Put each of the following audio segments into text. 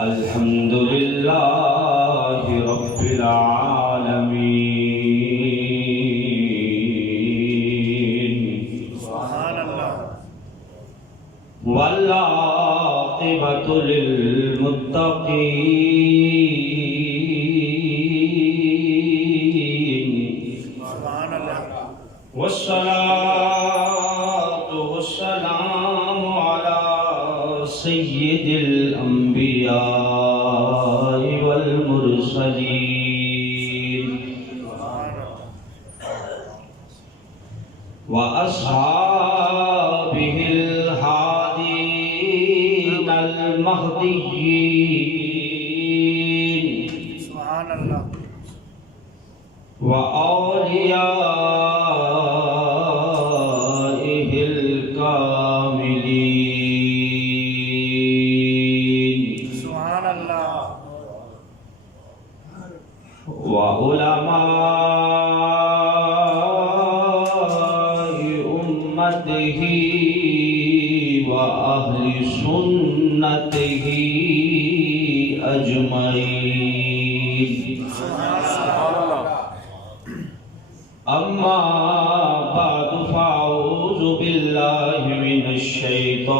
الحمد لله رب العالمين والعاقبة للمتقين والصلاة والسلام على سيد الأنبياء والمرسلين وأصحابه الهادين المهديين وأوليائه الكاملين وعلماء أمته وأهل سنته أجمعين. أما بعد فأعوذ بالله من الشيطان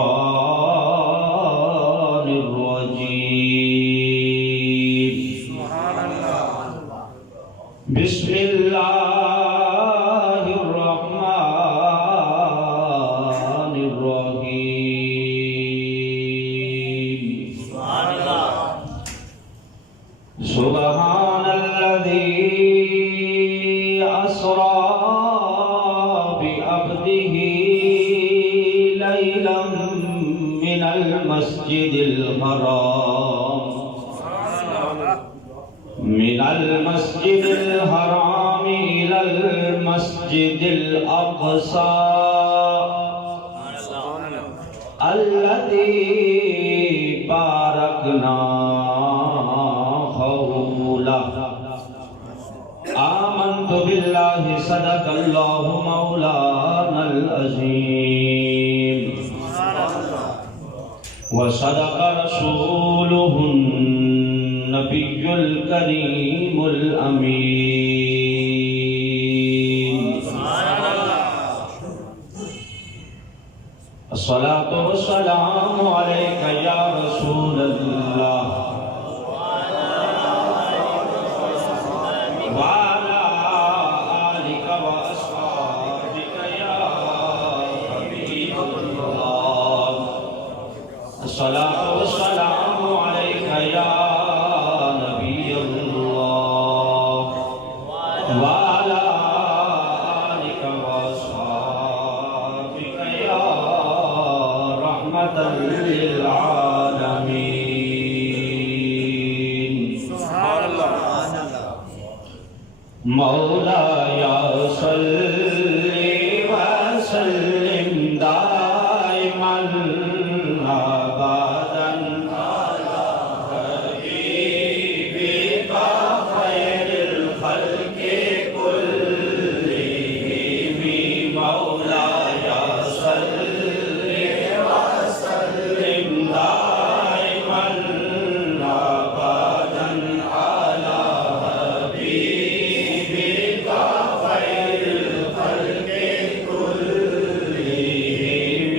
الرجيم. بسم الله الرحمن الرحيم. سبحان الذي أسرى بعبده ليلا من المسجد الحرام إلى المسجد الأقصى الذي باركنا حوله. آمنت بالله صدق الله مولانا العظيم وصدق رسوله النبي الكريم الأمين. الصلاة والسلام عليك يا رسول الله وعلى آلك وأصحابك يا حبيب الله. الصلاة والسلام عليك يا نبي الله وعلى آلك وأصحابك يا رحمة للعالمين. مولاي صل وسلم دائما أبدا على حبيبك خير الخلق كلهم. مولاي صل وسلم دائما أبدا على حبيبك خير الخلق كلهم.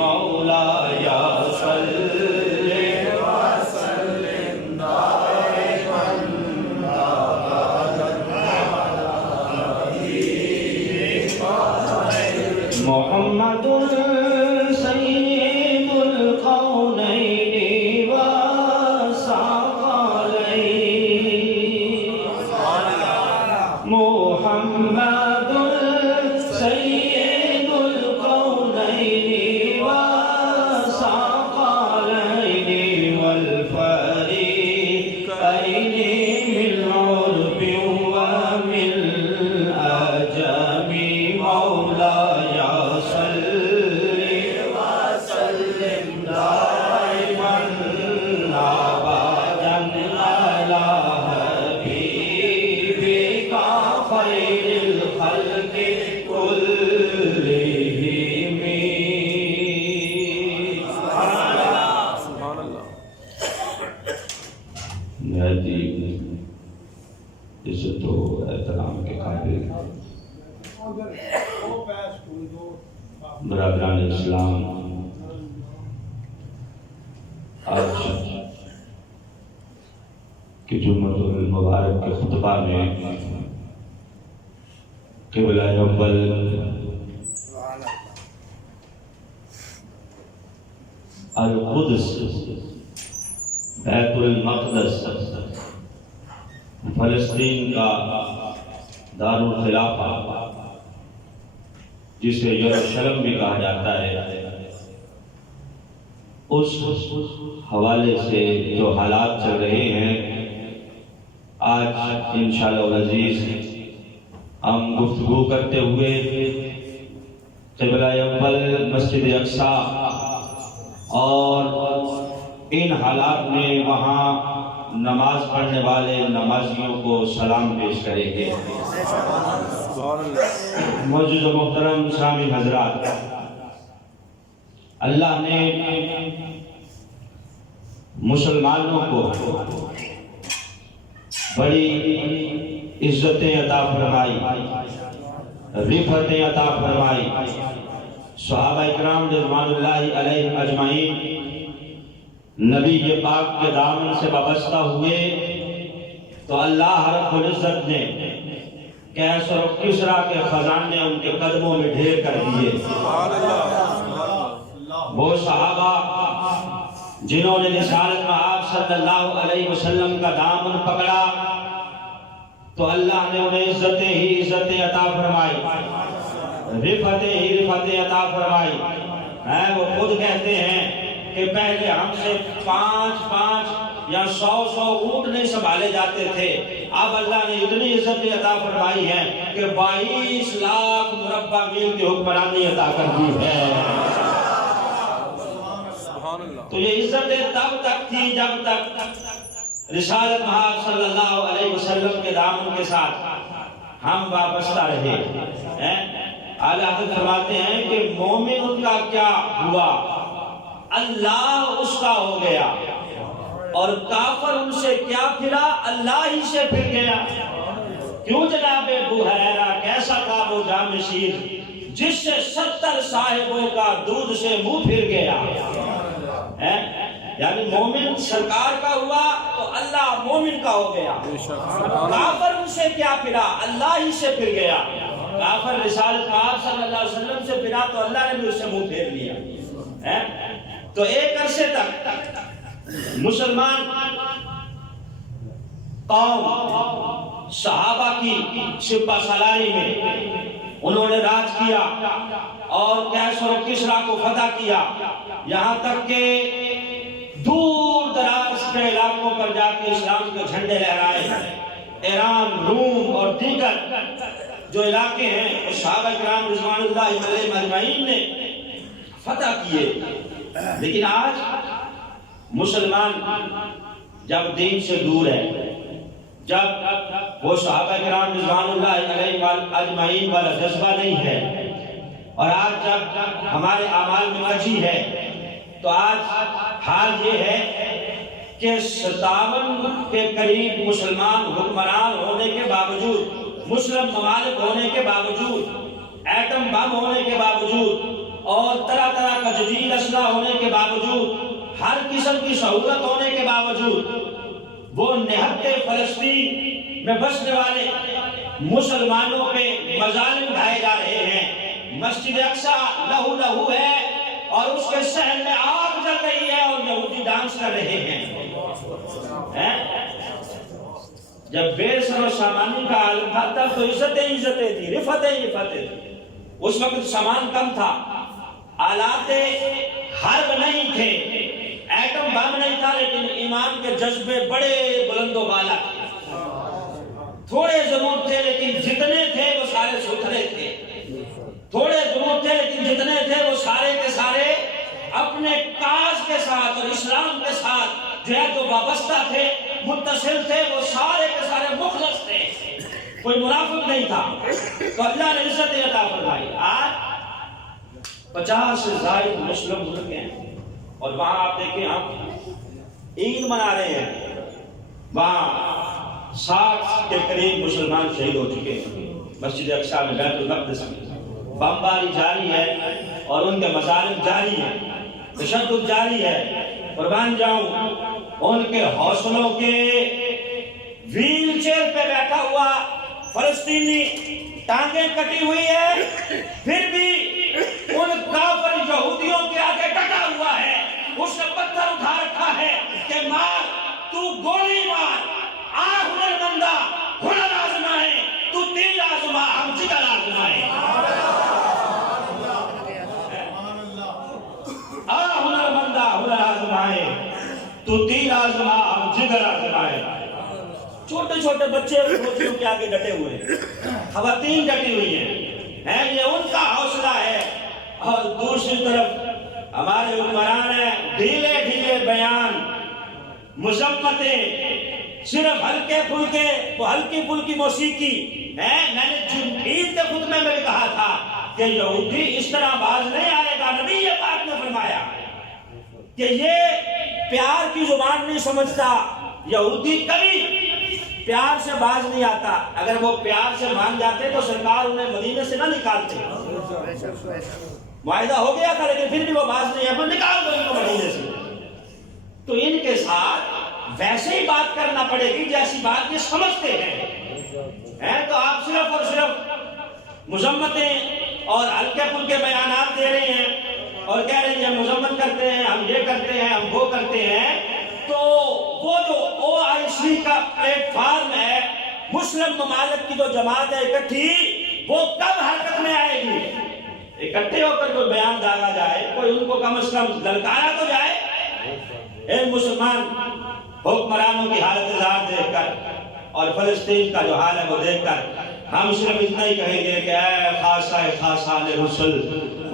مولاي صل وسلم دائما أبدا على حبيبك محمد سيد الكونين والثقلين. محمد سيد الكونين والثقلين والفريقين من عرب ومن أجم. مولاي صل برادران اسلام، آج کی جمعۃ المبارک کے خطبہ میں قبلہ اول القدس بیت المقدس فلسطین کا دارالخلافہ جسے یروشلم بھی کہا جاتا ہے، اس حوالے سے جو حالات چل رہے ہیں، آج انشاءاللہ العزیز ہم گفتگو کرتے ہوئے قبلہ اول مسجد اقصیٰ اور ان حالات میں وہاں نماز پڑھنے والے نمازیوں کو سلام پیش کریں گے۔ معزز و محترم سامعین حضرات، اللہ نے مسلمانوں کو بڑی عزتیں عطا فرمائی، رفعتیں عطا فرمائی۔ صحابہ اکرام رضوان اللہ علیہ اجمعین نبی کے پاک کے دامن سے وابستہ ہوئے تو اللہ رب العزت نے کیسر و کسریٰ کے خزانے ان کے قدموں میں ڈھیر کر دیے۔ وہ صحابہ جنہوں نے رسالت میں آپ صلی اللہ علیہ وسلم کا دامن پکڑا تو اللہ نے انہیں عزتیں ہی عزتیں عطا فرمائی، رفعتیں ہی رفعتیں عطا فرمائی۔ وہ خود کہتے ہیں کہ پہلے ہم سے 5 یا 100 اونٹ نہیں سنبھالے جاتے تھے، اب اللہ نے اتنی عزتیں عطا فرمائی ہیں کہ 22 لاکھ مربع میل کی حکمرانی عطا کر دی ہے۔ تو یہ عزتیں تب تک تھی جب تک رسالت محمد صلی اللہ علیہ وسلم کے دامن کے ساتھ ہم وابستہ رہے۔ اعلیٰ حضرت فرماتے ہیں کہ مومن ان کا کیا ہوا، اللہ اس کا ہو گیا، اور کافر ان سے کیا پھرا، اللہ ہی سے پھر گیا۔ کیوں جناب ابو ہریرہ کیسا تھا وہ جام شیر جس سے 70 صاحبوں کا دودھ سے منہ پھر گیا۔ یعنی مومن سرکار کا ہوا تو اللہ مومن کا ہو گیا، کافر ان سے کیا پھرا، اللہ ہی سے پھر گیا۔ کافر رسالت آپ صلی اللہ علیہ وسلم سے پھرا تو اللہ نے بھی اس سے منہ پھیر لیا۔ تو ایک عرصے تک مسلمان قوم صحابہ کی سپہ سالاری میں انہوں نے راج کیا اور کیسر و کسریٰ کو فتح کیا، یہاں تک کہ دور دراز کے علاقوں پر جا کے اسلام کے جھنڈے لہرائے۔ ایران، روم اور دیگر جو علاقے ہیں صحابہ کرام رضوان اللہ علیہ اجمعین نے فتح کیے۔ لیکن آج مسلمان جب دین سے دور ہے، جب وہ صحابہ کرام رضوان اللہ علیہ اجمعین والا جذبہ نہیں ہے، اور آج جب ہمارے اعمال میں کجی ہے، تو آج حال یہ ہے کہ 57 کے قریب مسلمان حکمران ہونے کے باوجود، مسلم ممالک ہونے کے باوجود، ایٹم بم ہونے کے باوجود اور طرح طرح کا جدید اسلحہ ہونے کے باوجود، ہر قسم کی سہولت ہونے کے باوجود، وہ نہتے فلسطین میں بسنے والے مسلمانوں پہ مظالم ڈھائے جا رہے ہیں۔ مسجد اقصیٰ لہو لہو ہے اور اس کے صحن میں آگ جل رہی ہے اور یہودی ڈانس کر رہے ہیں۔ جب بے سر و سامانی کا عالم تھا تب تو عزتیں تھی، رفعتیں تھی۔ اس وقت سامان کم تھا، آلات حرب نہیں تھے، ایٹم بم نہیں تھا، لیکن ایمان کے جذبے بڑے بلند و بالا تھے۔ تھوڑے ضرور تھے لیکن جتنے تھے وہ سارے ستھرے تھے، تھوڑے ضرور تھے لیکن جتنے تھے وہ سارے کے سارے اپنے کاج کے ساتھ اور اسلام کے ساتھ جو وابستہ تھے، متصل تھے، وہ سارے کے سارے مخلص تھے، کوئی منافق نہیں تھا۔ تو اللہ نے عزت عطا فرمائی۔ آج 50 سے زائد مسلم ملک ہیں اور وہاں آپ دیکھیں ہم عید منا رہے ہیں، وہاں 60 کے قریب مسلمان شہید ہو چکے ہیں مسجد اقصیٰ میں، بیت المقدس میں۔ بمباری جاری ہے اور ان کے مظالم جاری ہیں، تشدد جاری ہے، قربان جاؤں ان کے حوصلوں کے ویل چیئر پہ بیٹھا ہوا فلسطینی ٹانگیں کٹی ہوئی ہے، پھر بھی ان کافر یہودیوں کے آگے ڈٹا ہوا ہے، اس نے پتھر اٹھا رکھا ہے کہ مار، تو گولی مار، آ ہنر مندہ ہنر آزمائے، تو تیر آزما، ہم جگر آزمائے، آ ہنر مندہ ہنر آزمائے، تو تیر آزما، ہم جگر آزمائے۔ چھوٹے چھوٹے بچے فوجیوں کے آگے ڈٹے ہوئے ہیں، خواتین ڈٹی ہوئی ہیں، یہ ان کا حوصلہ ہے۔ اور دوسری طرف ہمارے حکمران ہیں، ڈھیلے ڈھیلے بیان، مذمتیں، صرف ہلکی پھلکی موسیقی ہے۔ میں نے عید کے خطبے میں بھی کہا تھا کہ یہودی اس طرح باز نہیں آئے گا۔ نبی پاک نے فرمایا کہ یہ پیار کی زبان نہیں سمجھتا، یہودی کبھی پیار سے باز نہیں آتا۔ اگر وہ پیار سے مان جاتے تو سرکار انہیں مدینے سے نہ نکالتے، معاہدہ ہو گیا تھا، لیکن پھر بھی وہ باز نہیں ہے، نکال دو ان کو مدینے سے۔ تو ان کے ساتھ ویسے ہی بات کرنا پڑے گی جیسی بات یہ سمجھتے ہیں۔ تو آپ صرف اور صرف مذمتیں اور ہلکے پھلکے بیانات دے رہے ہیں اور کہہ رہے ہیں ہم مذمت کرتے ہیں، ہم یہ کرتے ہیں، ہم وہ کرتے ہیں۔ تو وہ جو OIC کا پلیٹ فارم ہے، مسلم ممالک کی جو جماعت ہے اکٹھی، وہ کب حرکت میں آئے گی؟ اکٹھے ہو کر کوئی بیان داغا جائے، کوئی ان کو کم از کم للکارا تو جائے۔ ان مسلمان حکمرانوں کی حالت زار دیکھ کر اور فلسطین کا جو حال ہے وہ دیکھ کر ہم صرف اتنا ہی کہیں گے کہ اے خاصان رسل،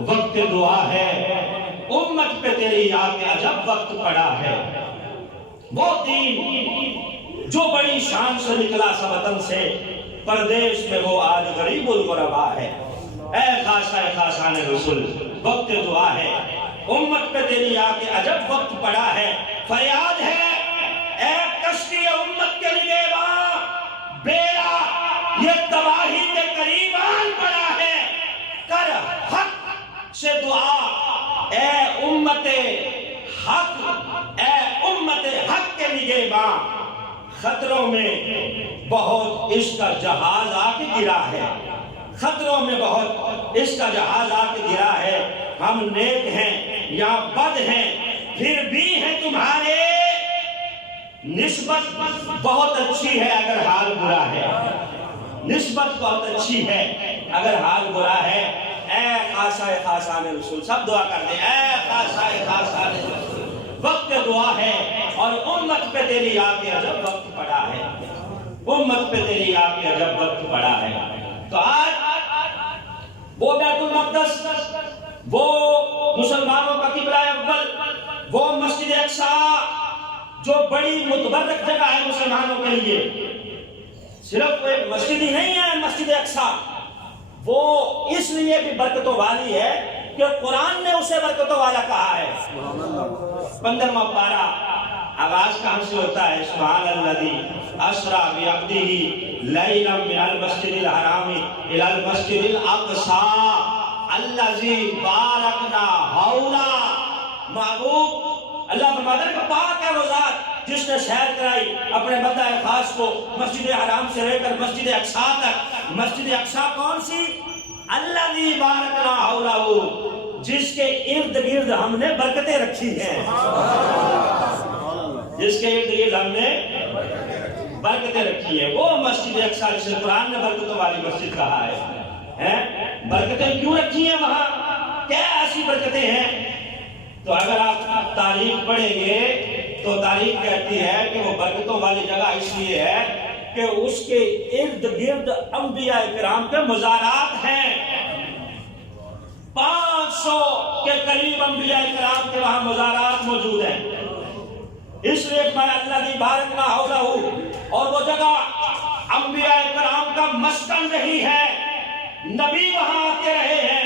وقت دعا ہے، امت پہ تیری آ کے عجب وقت پڑا ہے۔ وہ دین جو بڑی شان سے نکلا سا وطن سے، پردیش میں وہ آج غریب الغربا ہے۔ اے خاصان رسل، وقت دعا ہے، امت پہ تیری آ کے عجب وقت پڑا ہے۔ فریاد ہے اے کشتی امت کے نگہباں، بیڑا یہ تباہی کے قریب آن پڑا ہے، کر حق سے دعا اے امت حق، اے امت حق کے نگہباں۔ خطروں میں بہت اس کا جہاز آ کے گرا ہے، خطروں میں بہت اس کا جہاز آ کے گرا ہے۔ ہم نیک ہیں یا بد ہیں، پھر بھی ہیں تمہارے، نسبت بہت اچھی ہے اگر حال برا ہے، نسبت بہت اچھی ہے اگر حال برا ہے۔ اے خاصان رسول، سب دعا کر دیں، اے خاصان رسول، وقت دعا ہے اور امت پہ تیری آ کے عجب وقت پڑا ہے، امت پہ تیری آ کے عجب وقت پڑا ہے۔ تو آج وہ بیت المقدس، وہ مسلمانوں کا قبلہ اول، وہ مسجد اقصیٰ جو بڑی متبرک جگہ ہے مسلمانوں کے لیے، صرف ایک مسجد ہی نہیں ہے مسجد اقصیٰ، وہ اس لیے بھی برکتوں والی ہے کہ قرآن نے اسے برکتوں والا کہا ہے۔ 15واں پارہ آغاز کہاں سے ہوتا ہے؟ سبحان الذی اسریٰ بعبدہ لیلا من المسجد الحرام الی المسجد الاقصیٰ الذی بارکنا حولہ۔ محبوب اللہ فرماتا ہے کہ پاک ہے وہ ذات جس نے سیر کرائی اپنے بندہ خاص کو مسجد حرام سے لے کر مسجد اقصیٰ تک۔ مسجد اقصیٰ کون سی؟ الذی بارکنا حولہ، جس کے ارد گرد ہم نے برکتیں رکھی ہیں، جس کے ارد گرد ہم نے برکتیں رکھی ہیں، وہ مسجد اقصیٰ جسے قرآن نے برکتوں والی مسجد کہا ہے۔ برکتیں کیوں رکھی ہیں وہاں؟ کیا ایسی برکتیں ہیں؟ تو اگر آپ تاریخ پڑھیں گے تو تاریخ کہتی ہے کہ وہ برکتوں والی جگہ اس لیے ہے کہ اس کے ارد گرد انبیاء کرام کے مزارات ہیں۔ 500 کے قریب انبیاء کرام کے وہاں مزارات موجود ہیں، اس لیے میں اللہ دی بارکنا حولہ، اور وہ جگہ انبیاء کرام کا مسکن رہی ہے، نبی وہاں آتے رہے ہیں،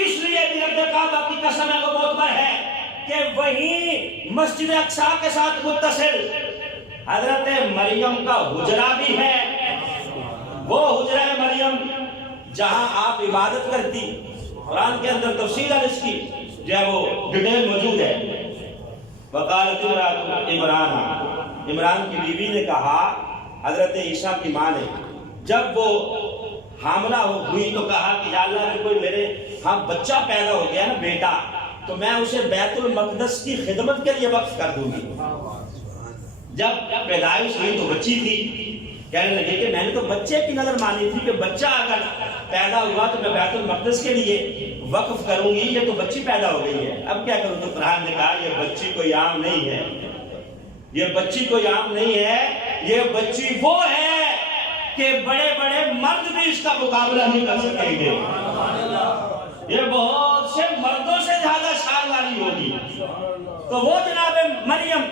اس لیے بھی رب کعبہ کی قسم ہے وہ معتبر ہے کہ وہیں مسجد اقصیٰ کے ساتھ متصل حضرت مریم کا حجرہ بھی ہے، وہ حجرہ مریم جہاں آپ عبادت کرتی، قرآن کے اندر تفصیل اس کی جو ہے وہ ڈیٹیل موجود ہے. وقالت عمران کی بیوی نے کہا حضرت عیسیٰ کی ماں نے جب وہ حاملہ ہوئی تو کہا کہ یا اللہ اگر کوئی میرے ہاں بچہ پیدا ہو گیا نا بیٹا تو میں اسے بیت المقدس کی خدمت کے لیے وقف کر دوں گی. جب پیدائش ہوئی تو بچی تھی, کہنے لگے کہ میں نے تو بچے کی نظر مانی تھی کہ بچہ اگر پیدا ہوا تو میں بیت المقدس کے لیے وقف کروں گی, یہ تو بچی پیدا ہو گئی ہے اب کیا کروں. تو قرآن نے کہا یہ بچی کوئی عام نہیں ہے, یہ بچی کوئی عام نہیں ہے, یہ بچی وہ ہے کہ بڑے بڑے مرد بھی اس کا مقابلہ نہیں کر سکیں گے. یہ بہت سے مردوں سے زیادہ شان والی ہوگی. تو وہ جناب مریم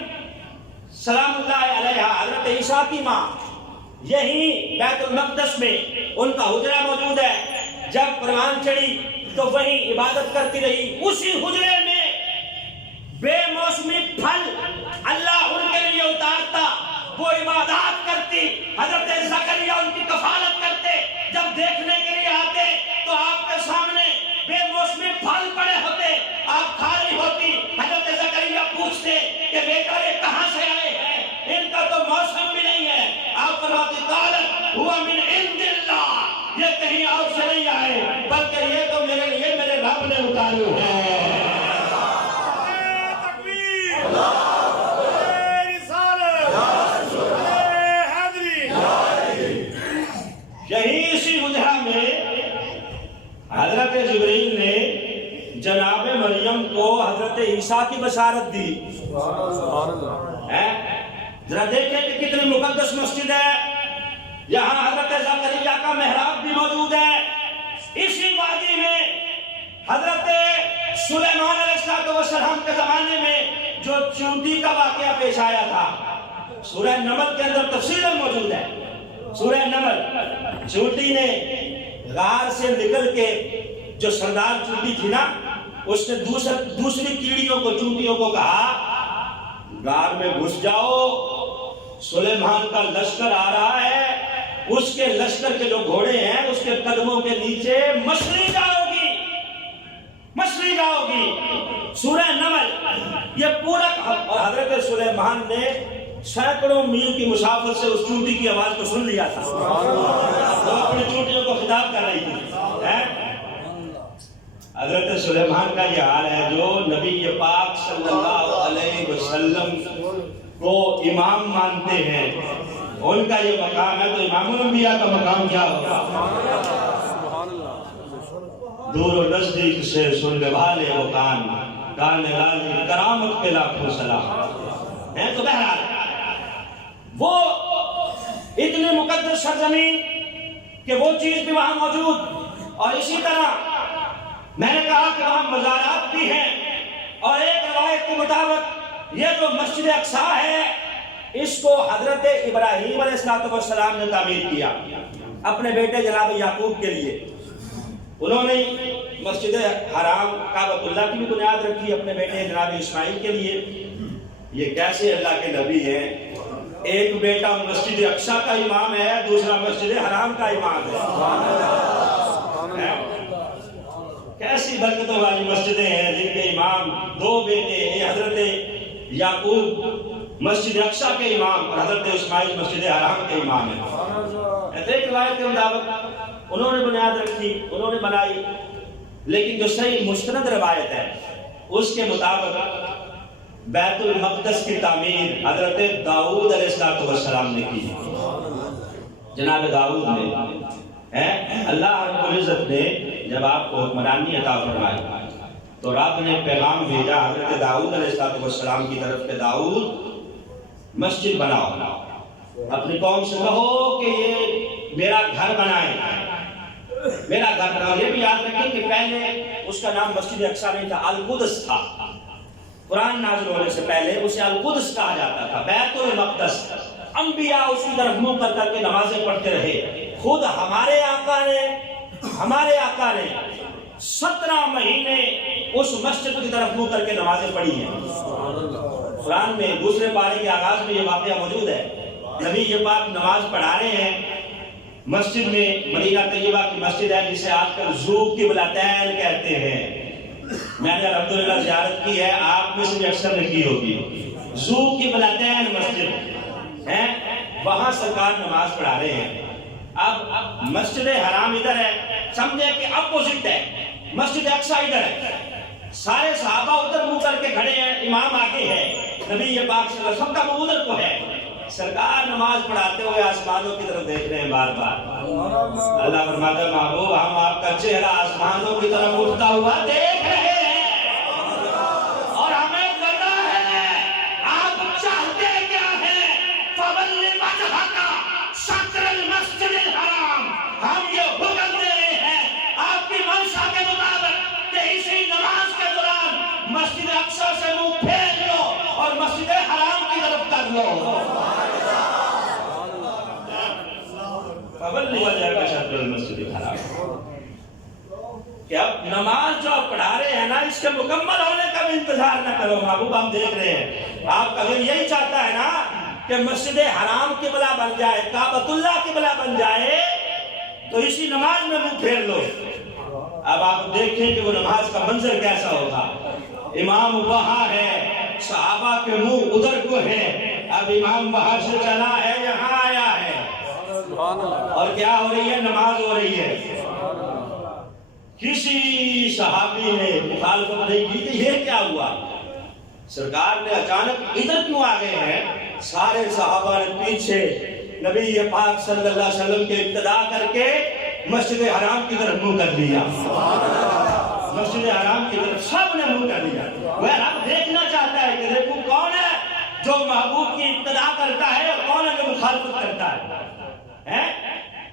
سلام اللہ علیہا حضرت عیسیٰ کی ماں یہی بیت المقدس میں ان کا حجرہ موجود ہے. جب پروان چڑھی تو وہیں عبادت کرتی رہی. اسی حجرے میں بے موسمی پھل اللہ ان کے لیے اتارتا, وہ عبادات کرتی. حضرت زکریا ان کی کفالت کرتے. جب دیکھنے کے لیے آتے تو آپ کے سامنے بے موسمی پھل پڑے ہوتے, آپ کھا رہی ہوتی. حضرت زکریا پوچھتے کہ بیٹا یہ کہاں سے آئے ہیں, ان کا تو موسم بھی نہیں ہے. آپ فرماتی قالت ہوا من عند اللہ, یہ کہیں اور سے نہیں آئے بلکہ یہ تو میرے لیے میرے رب نے اتارے ہیں. یہی اسی حجرہ میں حضرت جبریل نے جناب مریم کو حضرت عیسیٰ کی بشارت دی. ذرا دیکھیں کہ کتنی مقدس مسجد ہے. یہاں حضرت زکریا کا محراب بھی موجود ہے. اسی وادی میں حضرت سلیمان علیہ السلام کے زمانے میں جو چونٹی کا واقعہ پیش آیا تھا سورہ نمل کے اندر تفصیلاً موجود ہے. سورہ نمل, چونٹی نے غار سے نکل کے جو سردار چونٹی تھی نا اس نے دوسری کیڑیوں کو چونٹیوں کو کہا غار میں گھس جاؤ, سلیمان کا لشکر آ رہا ہے, اس کے لشکر کے جو گھوڑے ہیں اس کے قدموں کے نیچے مچھلی جاؤ گی, مچھلی جاؤ گی. سورہ نمل یہ پورا. اور حضرت سلیمان نے سینکڑوں میل کی مسافت سے اس چونٹی کی آواز کو سن لیا تھا. وہ اپنی چونٹیوں کو خطاب کر رہی تھی. حضرت سلیمان کا یہ حال ہے جو نبی پاک صلی اللہ علیہ وسلم کو امام مانتے ہیں, ان کا یہ مقام ہے. تو امام الانبیاء کا مقام کیا ہوگا؟ دور و نزدیک سے سننے والے وہ کان لالی کرامت کے لاکھوں سلام ہیں. تو بہرحال وہ اتنے مقدس سرزمین کہ وہ چیز بھی وہاں موجود. اور اسی طرح میں نے کہا کہ وہاں مزارات بھی ہیں. اور ایک روایت کے مطابق یہ جو مسجد اقصی ہے اس کو حضرت ابراہیم علیہ السلام نے تعمیر کیا اپنے بیٹے جناب یعقوب کے لیے. انہوں نے مسجد حرام کعبۃ اللہ کی بھی بنیاد رکھی اپنے بیٹے جناب اسماعیل کے لیے. یہ کیسے اللہ کے نبی ہیں, ایک بیٹا مسجد اقصی کا امام ہے, دوسرا مسجد حرام کا امام ہے. کیسی برکتوں والی مسجدیں ہیں جن کے امام دو بیٹے, حضرت یعقوب مسجد اقصی کے امام اور حضرت اسماعیل مسجد حرام کے امام ہیں. ایک روایت کے مطابق انہوں نے بنیاد رکھی, انہوں نے بنائی. لیکن جو صحیح مستند روایت ہے اس کے مطابق بیت المقدس کی تعمیر حضرت داؤد علیہ السلام نے کی. جناب داؤد نے اللہ رب العزت نے جب آپ کو حکمرانی عطا فرمائی تو رب نے پیغام بھیجا حضرت داؤد علیہ السلام کی طرف کہ داؤد مسجد بناؤ, اپنی قوم سے کہو کہ یہ میرا گھر بنائیں, میرا گھر بناؤ. یہ بھی یاد رکھیں کہ پہلے اس کا نام مسجد اقصی نہیں تھا, القدس تھا. قرآن نازل ہونے سے پہلے اسے القدس کہا جاتا تھا, بیت المقدس. انبیاء اسی طرف منہ کر کے نمازیں پڑھتے رہے. خود ہمارے آقا نے 17 مہینے اس مسجد کی طرف منہ کر کے نمازیں پڑھی ہیں. قرآن میں دوسرے پارے کے آغاز میں یہ واقعہ موجود ہے. نبی یہ پاک نماز پڑھا رہے ہیں, مسجد میں مدینہ طیبہ کی مسجد ہے جسے آج کل ذو قبلتین کہتے ہیں. میں نے الحمدللہ زیارت کی ہے, آپ میں سے بھی اکثر نے کی ہوگی. ذو قبلتین مسجد ہے, وہاں سرکار نماز پڑھا رہے ہیں. اب مسجد حرام ادھر ہے, سمجھے کہ اپوزٹ ہے, مسجد اقصی ادھر ہے. سارے صحابہ ادھر منہ کر کے کھڑے ہیں, امام آگے ہے, نبی پاک صلی اللہ علیہ وسلم کا منہ ادھر کو ہے. سرکار نماز پڑھاتے ہوئے آسمانوں کی طرف دیکھ رہے ہیں بار بار. اللہ فرماتا ہے محبوب ہم آپ کا چہرہ آسمانوں کی طرف اٹھتا ہوا دیکھ رہے ہیں اور ہمیں لگا ہے آپ چاہتے کیا ہیں. فَوَلِّ وَجْهَكَ شَطْرَ الْمَسْجِدِ الْحَرَامِ, ہم یہ حکم دے رہے ہیں آپ کی منشا کے مطابق کہ اسی نماز کے دوران مسجد اقصی سے منہ پھیر لو اور مسجد حرام کی طرف کر لو. فَوَلِّ وَجْهَكَ شَطْرَ الْمَسْجِدِ الْحَرَامِ, کہ اب نماز جو آپ پڑھا رہے ہیں نا, اس کے مکمل ہونے کا بھی انتظار نہ کرو محبوب, ہم دیکھ رہے ہیں. آپ کا دل یہی چاہتا ہے نا کہ مسجد حرام قبلہ بن جائے, کعبۃ اللہ قبلہ بن جائے, تو اسی نماز میں منہ پھیر لو. اب آپ دیکھیں کہ وہ نماز کا منظر کیسا ہوگا. امام وہاں ہے, صحابہ کے منہ ادھر کو ہے. اب امام وہاں سے چلا ہے, یہاں آیا ہے, اور کیا ہو رہی ہے, نماز ہو رہی ہے. کسی صحابی نے مخالفت نہیں کی کہ یہ کیا ہوا, سرکار نے اچانک ادھر کیوں آ گئے ہیں. سارے صحابہ نے پیچھے نبی پاک صلی اللہ علیہ وسلم کے اقتدا کر کے مسجد حرام کی طرف منہ کر لیا. مسجد حرام کی طرف سب نے منہ کر لیا. وہ اب دیکھنا چاہتا ہے کہ دیکھو کون ہے جو محبوب کی اقتدا کرتا ہے اور کون ہے جو مخالفت کرتا ہے.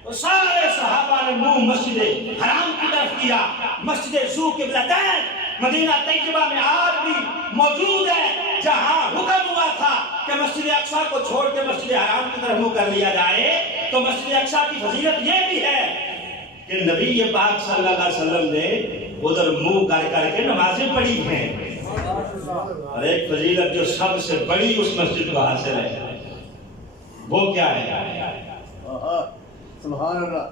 تو سارے صحابہ نے منہ مسجد حرام کی طرف کیا. مسجد ذو قبلتین مدینہ طیبہ میں آج بھی موجود ہے, جہاں حکم ہوا تھا کہ مسجد اقصی کو چھوڑ کے مسجد حرام کی طرف منہ کر لیا جائے. تو مسجد اقصی کی فضیلت یہ بھی ہے کہ نبی پاک صلی اللہ علیہ وسلم نے ادھر منہ کر کر کے نمازیں پڑھی ہیں. اور ایک فضیلت جو سب سے بڑی اس مسجد کو حاصل ہے وہ کیا ہے,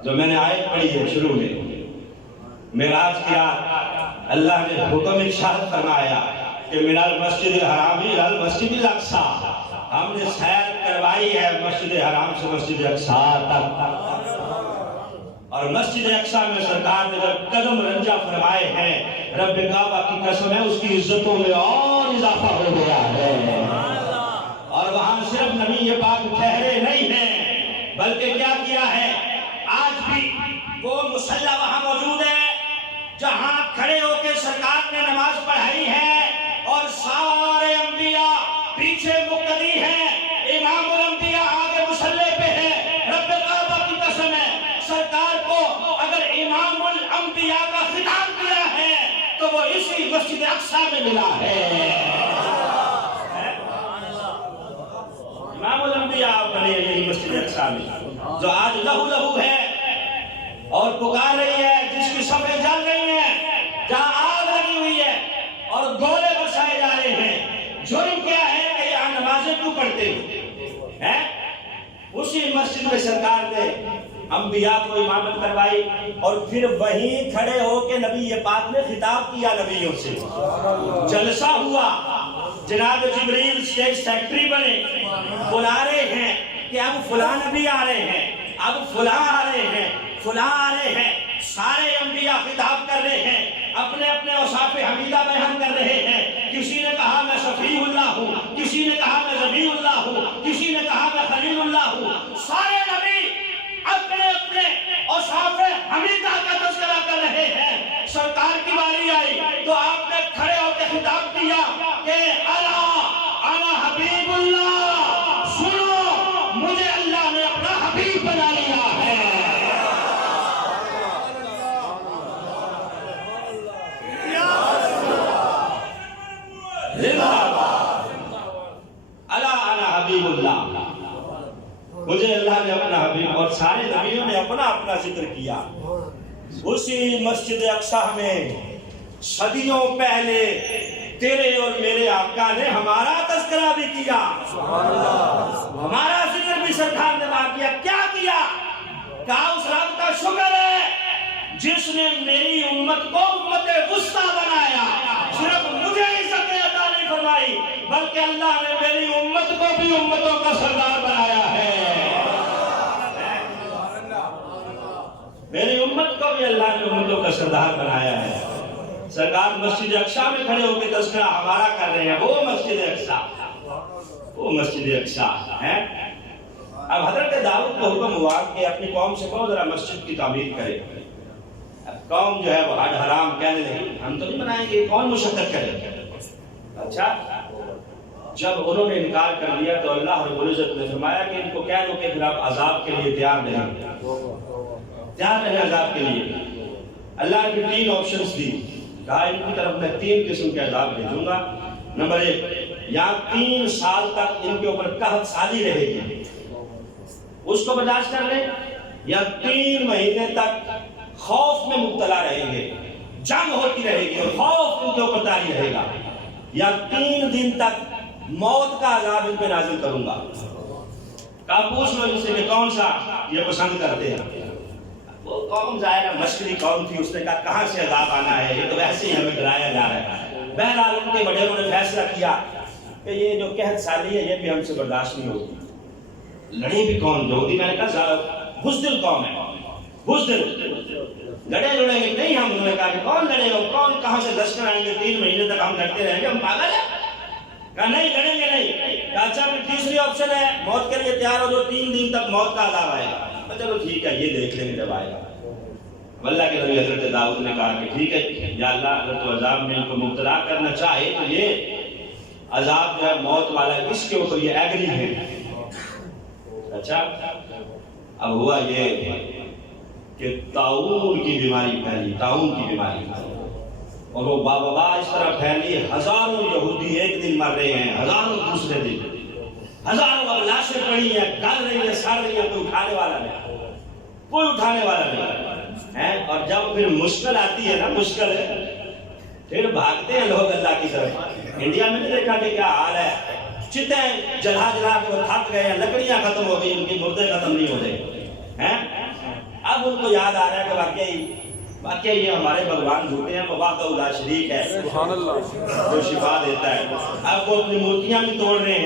جو میں نے آیت پڑھی ہے شروع میں, معراج کیا اللہ نے حکم ارشاد فرمایا کہ من المسجد الحرام الی المسجد الاقصی, ہم نے سیر کروائی ہے مسجد حرام سے مسجد اقصی تک. اور مسجد اقصی میں سرکار نے جب قدم رنجہ فرمائے ہیں, رب کعبہ کی قسم ہے اس کی عزتوں میں اور اضافہ ہو گیا ہے. اور وہاں صرف نبی پاک ٹھہرے نہیں ہیں بلکہ کیا کیا ہے, آج بھی وہ مصلی وہاں موجود ہے جہاں کھڑے ہو کے سرکار نے نماز پڑھائی ہے, اور سارے انبیاء پیچھے مقتدی ہیں, امام الانبیاء آگے مصلی پہ ہے. رب کعبہ کی قسم ہے سرکار کو اگر امام الانبیاء کا خطاب کیا ہے تو وہ اسی مسجد اقصی میں ملا ہے. امام الانبیاء بنے یہی مسجد اقصی میں, جو آج لہو لہو ہے اور پکار رہی ہے, جس کی صفیں جل رہی ہیں, جہاں آگ لگی ہوئی ہے اور گولے برسائے جا رہے ہیں. جرم کیا ہے کہ یہاں نمازیں کیوں پڑھتے ہیں؟ اسی مسجد میں سرکار نے انبیاء کو امامت کروائی, اور پھر وہیں کھڑے ہو کے نبی پاک نے خطاب کیا نبیوں سے. جلسہ ہوا, جناب جبریل اسٹیج سیکٹری بنے, بلا رہے ہیں کہ اب فلاں نبی آ رہے ہیں, اب فلاں آ رہے ہیں, فلاں آ رہے ہیں. سارے انبیاء خطاب کر رہے ہیں, اپنے اپنے اوصاف حمیدہ بیان کر رہے ہیں. کسی نے کہا میں صفی اللہ ہوں, کسی نے کہا میں ذبیح اللہ ہوں, کسی نے کہا میں خلیل اللہ ہوں. سارے نبی اپنے اپنے اوصاف حمیدہ کا تذکرہ کر رہے ہیں. سرکار کی باری آئی تو آپ نے کھڑے ہو کے خطاب کیا کہ الا انا حبیب اللہ, سنو مجھے اللہ نے اپنا حبیب بنا لیا ہے. حبیب اللہ, مجھے اللہ نے اپنا حبیب, اور سارے نبیوں نے اپنا اپنا ذکر کیا. اسی مسجد اقصی میں صدیوں پہلے تیرے اور میرے آقا نے ہمارا تذکرہ بھی کیا, ہمارا ذکر بھی سرکار نے کیا. کیا کہا اس رب کا شکر ہے جس نے میری امت کو امت وسطیٰ بنایا، صرف مجھے عزت عطا نہیں فرمائی بلکہ اللہ نے میری امت کو بھی امتوں کا سردار بنایا ہے۔ میری امت کو بھی اللہ نے امتوں کا سردار بنایا ہے۔ سرکار مسجد اقصیٰ میں کھڑے ہو کے تذکرہ ہمارا کر رہے ہیں، وہ مسجد اقصیٰ، وہ مسجد اقصیٰ ہے۔ اب حضرت داؤد کو حکم ہوا کہ اپنی قوم سے کہو ذرا مسجد کی تعمیر کرے۔ اب قوم جو ہے وہ حد حرام کہنے لگی ہم تو نہیں بنائیں گے، کون مشقت کرے؟ اچھا جب انہوں نے انکار کر دیا تو اللہ رب العزت نے فرمایا کہ ان کو کہہ دو کہ پھر آپ عذاب کے لیے تیار رہیں، تیار رہیں عذاب کے لیے۔ اللہ نے 3 آپشنز دی، کہا ان کی طرف میں 3 قسم کے عذاب بھیجوں گا۔ نمبر 1، یا 3 سال تک ان کے اوپر قحط سالی رہے گی، اس کو برداشت کر لیں، یا 3 مہینے تک خوف میں مبتلا رہیں گے، جنگ ہوتی رہے گی اور خوف ان کے اوپر طاری رہے گا، یا 3 دن تک موت کا عذاب ان پہ نازل کروں گا۔ کہا پوچھ لو ان سے کہ کون سا یہ پسند کرتے ہیں۔ وہ قوم ظاہرہ مشکلی قوم تھی، اس نے کہا کہاں سے عذاب آنا ہے، یہ تو ویسے ہی ہمیں ڈرایا جا رہا ہے۔ بہرحال ان کے وڈیروں نے فیصلہ کیا کہ یہ جو قحط سالی ہے یہ بھی ہم سے برداشت نہیں ہوگی۔ لڑے بھی کون جو ہوگی، میں نے کہا بزدل قوم ہے، بزدل، لڑے لڑیں گے نہیں ہم۔ انہوں نے کہا کہ کون لڑے گا، کون کہاں سے لشکر آئیں گے، 3 مہینے تک ہم لڑتے رہیں گے، ہم پاگل ہیں؟ کہا نہیں لڑیں گے نہیں۔ کہا اچھا پھر تیسری آپشن ہے موت کے لیے تیار ہو جو 3 دن تک موت کا عذاب آئے گا۔ چلو ٹھیک ہے یہ دیکھ لیں گے جب آئے گا۔ اللہ کے نبی حضرت داؤد نے کہا کہ ٹھیک ہے یا اللہ اگر تو عذاب میں ان کو مبتلا کرنا چاہے تو یہ عذاب جو ہے موت والا اس کے اوپر یہ ایگری ہے۔ اچھا اب ہوا یہ کہ طاعون کی بیماری پھیلی، طاعون کی بیماری، اور وہ وبا اس طرح پھیلی، ہزاروں یہودی ایک دن مر رہے ہیں، ہزاروں دوسرے دن، ہزاروں اب لاشیں پڑی ہیں، گل رہی ہیں، سڑ رہی ہیں، کوئی اٹھانے والا نہیں، کوئی اٹھانے والا نہیں ہے۔ اور جب پھر مشکل آتی ہے نا، مشکل پھر بھاگتے ہیں لوگ اللہ کی طرف۔ انڈیا میں نہیں دیکھا کہ کیا حال ہے، چتیں جلا جلا کے وہ تھک گئے ہیں، لکڑیاں ختم ہو گئی، ان کی مردے ختم نہیں ہو رہے ہیں۔ اب ان کو یاد آ رہا ہے کہ واقعی یہ ہمارے بھگوان جھوٹے ہیں، وحدہ لا شریک ہے جو شفا دیتا ہے۔ اب وہ اپنی مورتیاں بھی توڑ رہے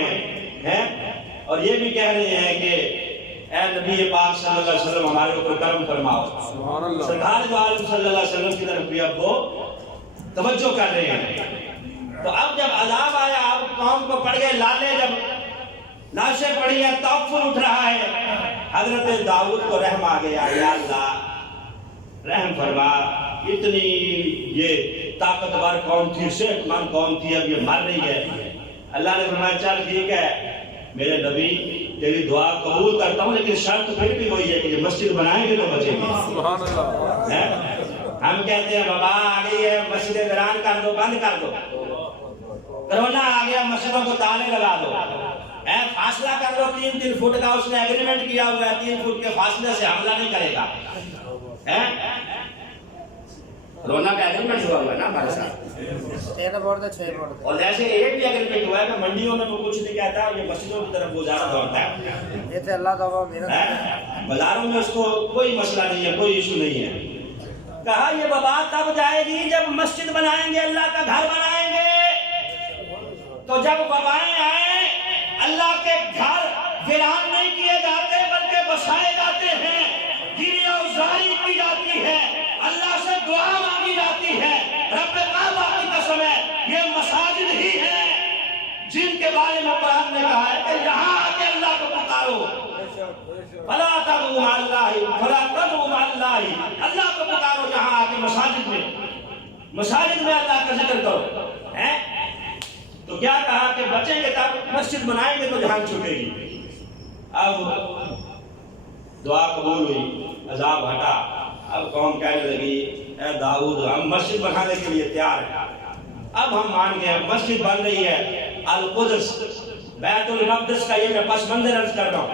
ہیں اور یہ بھی کہہ رہے ہیں کہ اے نبی پاک صلی اللہ علیہ وسلم ہمارے اوپر کرم فرماؤ۔ سرکار دو عالم صلی اللہ علیہ وسلم کی طرف بھی اب وہ توجہ کر رہے ہیں۔ تو اب جب عذاب آیا، اب قوم کو پڑ گئے لالے، جب لاشیں پڑی ہیں، تغفر اٹھ رہا ہے، حضرت داؤد کو رحم آ گیا، یا اللہ رحم فرما، اتنی یہ طاقتور قوم تھی، صحت مند قوم تھی، اب یہ مر رہی ہے۔ اللہ نے فرمایا چل ٹھیک ہے میرے نبی تیری دعا قبول کرتا ہوں، لیکن شرط پھر بھی وہی ہے کہ یہ مسجد بنائیں گے تو بچیں گے۔ ہم کہتے ہیں بابا آ گئی ہے مسجد ویران کر دو، بند کر دو، کرونا آ گیا مسجدوں کو تالے لگا دو، فاصلہ کر دو 3 فٹ کا، اس نے ایگریمنٹ کیا ہوا ہے 3 فٹ کے فاصلے سے حملہ نہیں کرے گا۔ کرونا کا ایگریمنٹ ہوا ہے نا ہمارے ساتھ، اور جیسے یہ بھی ایگریمنٹ ہوا ہے کہ منڈیوں میں وہ کچھ نہیں کہتا اور یہ مسجدوں کی طرف وہ زیادہ دوڑتا ہے۔ بازاروں میں اس کو کوئی مسئلہ نہیں ہے، کوئی ایشو نہیں ہے۔ کہا یہ وبا تب جائے گی جب مسجد بنائیں گے، اللہ کا گھر بنائیں گے، تو جب وبائیں آئیں اللہ کے گھر ویران نہیں کیے جاتے بلکہ بسائے جاتے ہیں، گریہ وزاری کی جاتی ہے، اللہ سے دعا مانگی جاتی ہے۔ رب کعبہ کی قسم ہے یہ مساجد ہی ہیں جن کے بارے میں قرآن نے کہا ہے کہ یہاں آ کے اللہ کو پکارو، فلا تدعوا مع اللہ، فلا تدعوا مع اللہ، اللہ کو پکارو یہاں آ کے مساجد میں اللہ کا ذکر کرو۔ تو کیا کہا کہ بچیں گے تب مسجد بنائیں گے تو جہان چھوٹے گی۔ اب دعا قبول ہوئی، عذاب ہٹا، اب قوم کہنے لگی اے داؤد ہم مسجد بنانے کے لیے تیار ہیں، اب ہم مان گئے، مسجد بن رہی ہے، القدس بیت المقدس کا یہ میں پس منظر عرض کر رہا ہوں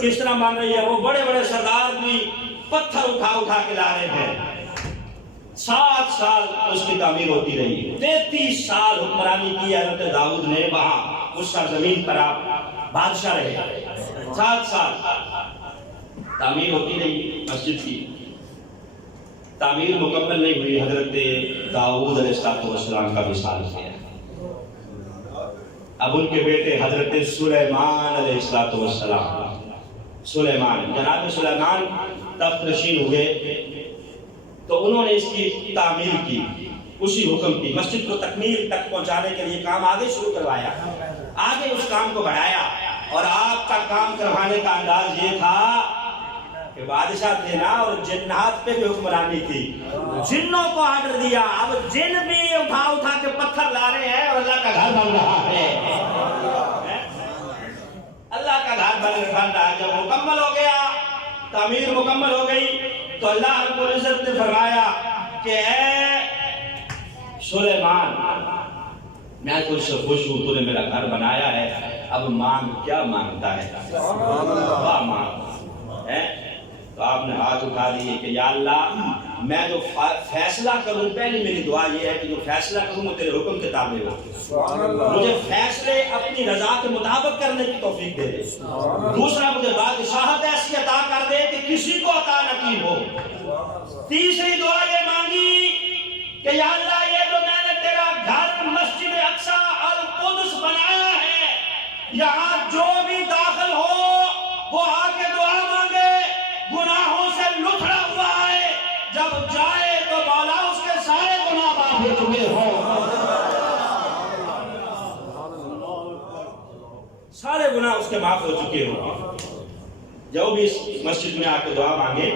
کس طرح بن رہی ہے۔ وہ بڑے بڑے سردار بھی پتھر اٹھا کے لا رہے ہیں، 7 سال اس کی تعمیر ہوتی رہی، 33 سال حکمرانی کی حضرت داؤد نے وہاں اس سرزمین پر آپ بادشاہ رہے، 7 سال۔ تعمیر ہوتی نہیں مسجد کی، تعمیر مکمل نہیں ہوئی، حضرت داؤد علیہ السلام کا وصال ہے۔ اب ان کے بیٹے حضرت سلیمان علیہ السلام، سلیمان، جناب سلیمان تخت نشین ہوئے تو انہوں نے اس کی تعمیر کی، اسی حکم کی، مسجد کو تکمیل تک پہنچانے کے لیے کام آگے شروع کروایا، آگے اس کام کو بڑھایا۔ اور آپ کا کام کروانے کا انداز یہ تھا کہ بادشاہ تھے نا، اور جنات پہ بھی حکمرانی تھی، جنوں کو آرڈر دیا، اب جن بھی اٹھا کے پتھر لا رہے ہیں اور اللہ کا گھر بن رہا ہے، اللہ کا گھر بن رہا ہے۔ جب مکمل ہو گیا، تعمیر مکمل ہو گئی، تو اللہ رب العزت نے فرمایا کہ اے سلیمان، میں تجھ سے خوش ہوں، تو نے میرا گھر بنایا ہے، اب مانگ کیا مانگتا ہے؟ کیا مانگ ہے؟ تو آپ نے ہاتھ اٹھا دیے کہ یا اللہ، میں جو فیصلہ کروں، پہلی میری دعا یہ ہے کہ جو فیصلہ کروں وہ تیرے حکم کے تابع ہو، مجھے فیصلے اپنی رضا کے مطابق کرنے کی توفیق دے دے۔ دوسرا، مجھے بادشاہت ایسی عطا کر دے کہ کسی کو عطا نہ کی ہو۔ تیسری دعا یہ مانگی کہ یا اللہ، یہ جو میں نے تیرا گھر مسجد اقصی القدس بنایا ہے، یہاں جو بھی داخل ہو وہ آ کے دعا مانگے، گناہوں سے لتھڑا ہوا ہے، جب جائے تو مولا اس کے سارے گناہ معاف ہو چکے ہوں، سارے گناہ اس کے معاف ہو چکے ہوں۔ جو بھی اس مسجد میں آ کے دعا مانگے،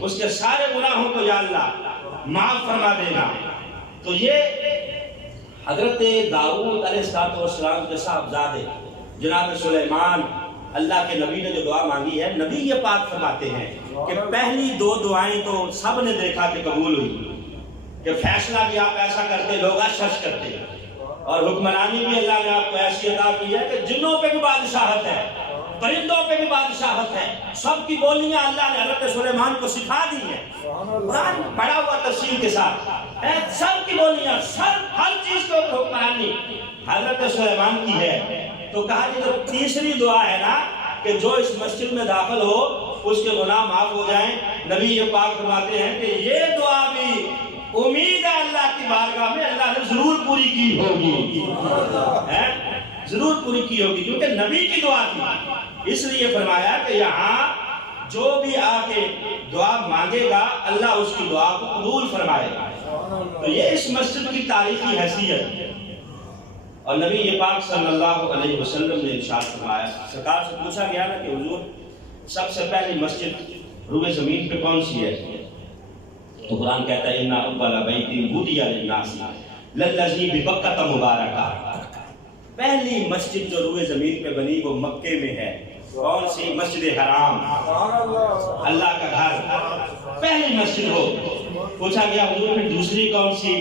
اس کے سارے گناہوں کو یا اللہ معاف فرما دینا۔ تو یہ حضرت داؤد علیہ السلام کے صاحبزادے جناب سلیمان، اللہ کے نبی نے جو دعا مانگی ہے، نبی یہ پاک فرماتے ہیں کہ پہلی دو دعائیں تو سب نے دیکھا کہ قبول ہوئی، کہ فیصلہ بھی آپ ایسا کرتے، لوگ شش کرتے، اور حکمرانی بھی اللہ نے آپ کو ایسی عطا کی ہے کہ جنوں پہ بھی بادشاہت ہے، پرندوں پہ بھی بادشاہت ہے، سب کی بولیاں اللہ نے حضرت سلیمان کو سکھا دی ہیں، قرآن پڑھا ہوا تفصیل کے ساتھ، سب کی بولیاں، سب ہر چیز کے اوپر حکمرانی حضرت سلیمان کی ہے۔ تو کہا کہ جو تیسری دعا ہے نا کہ جو اس مسجد میں داخل ہو اس کے گناہ معاف ہو جائیں، نبی یہ پاک فرماتے ہیں کہ یہ دعا بھی امید ہے اللہ کی بارگاہ میں اللہ نے ضرور پوری کی ہوگی، ضرور پوری کی ہوگی، کیونکہ نبی کی دعا تھی۔ اس لیے فرمایا کہ یہاں جو بھی آ کے دعا مانگے گا اللہ اس کی دعا کو قبول فرمائے گا۔ تو یہ اس مسجد کی تاریخی حیثیت، اور نبی یہ پاک صلی اللہ علیہ وسلم نے ارشاد فرمایا، سرکار سے پوچھا گیا نا کہ حضور سب سے پہلی مسجد روئے زمین پہ کون سی ہے؟ تو قرآن کہتا ہے اِنَّ أَوَّلَ بَيْتٍ وُضِعَ لِلنَّاسِ لَلَّذِي بِبَكَّةَ مُبَارَكَةً، پہلی مسجد جو روئے زمین پہ بنی وہ مکے میں ہے۔ کون سی؟ مسجد حرام، اللہ کا گھر، پہلی مسجد ہو۔ پوچھا گیا حضور پھر دوسری کون سی؟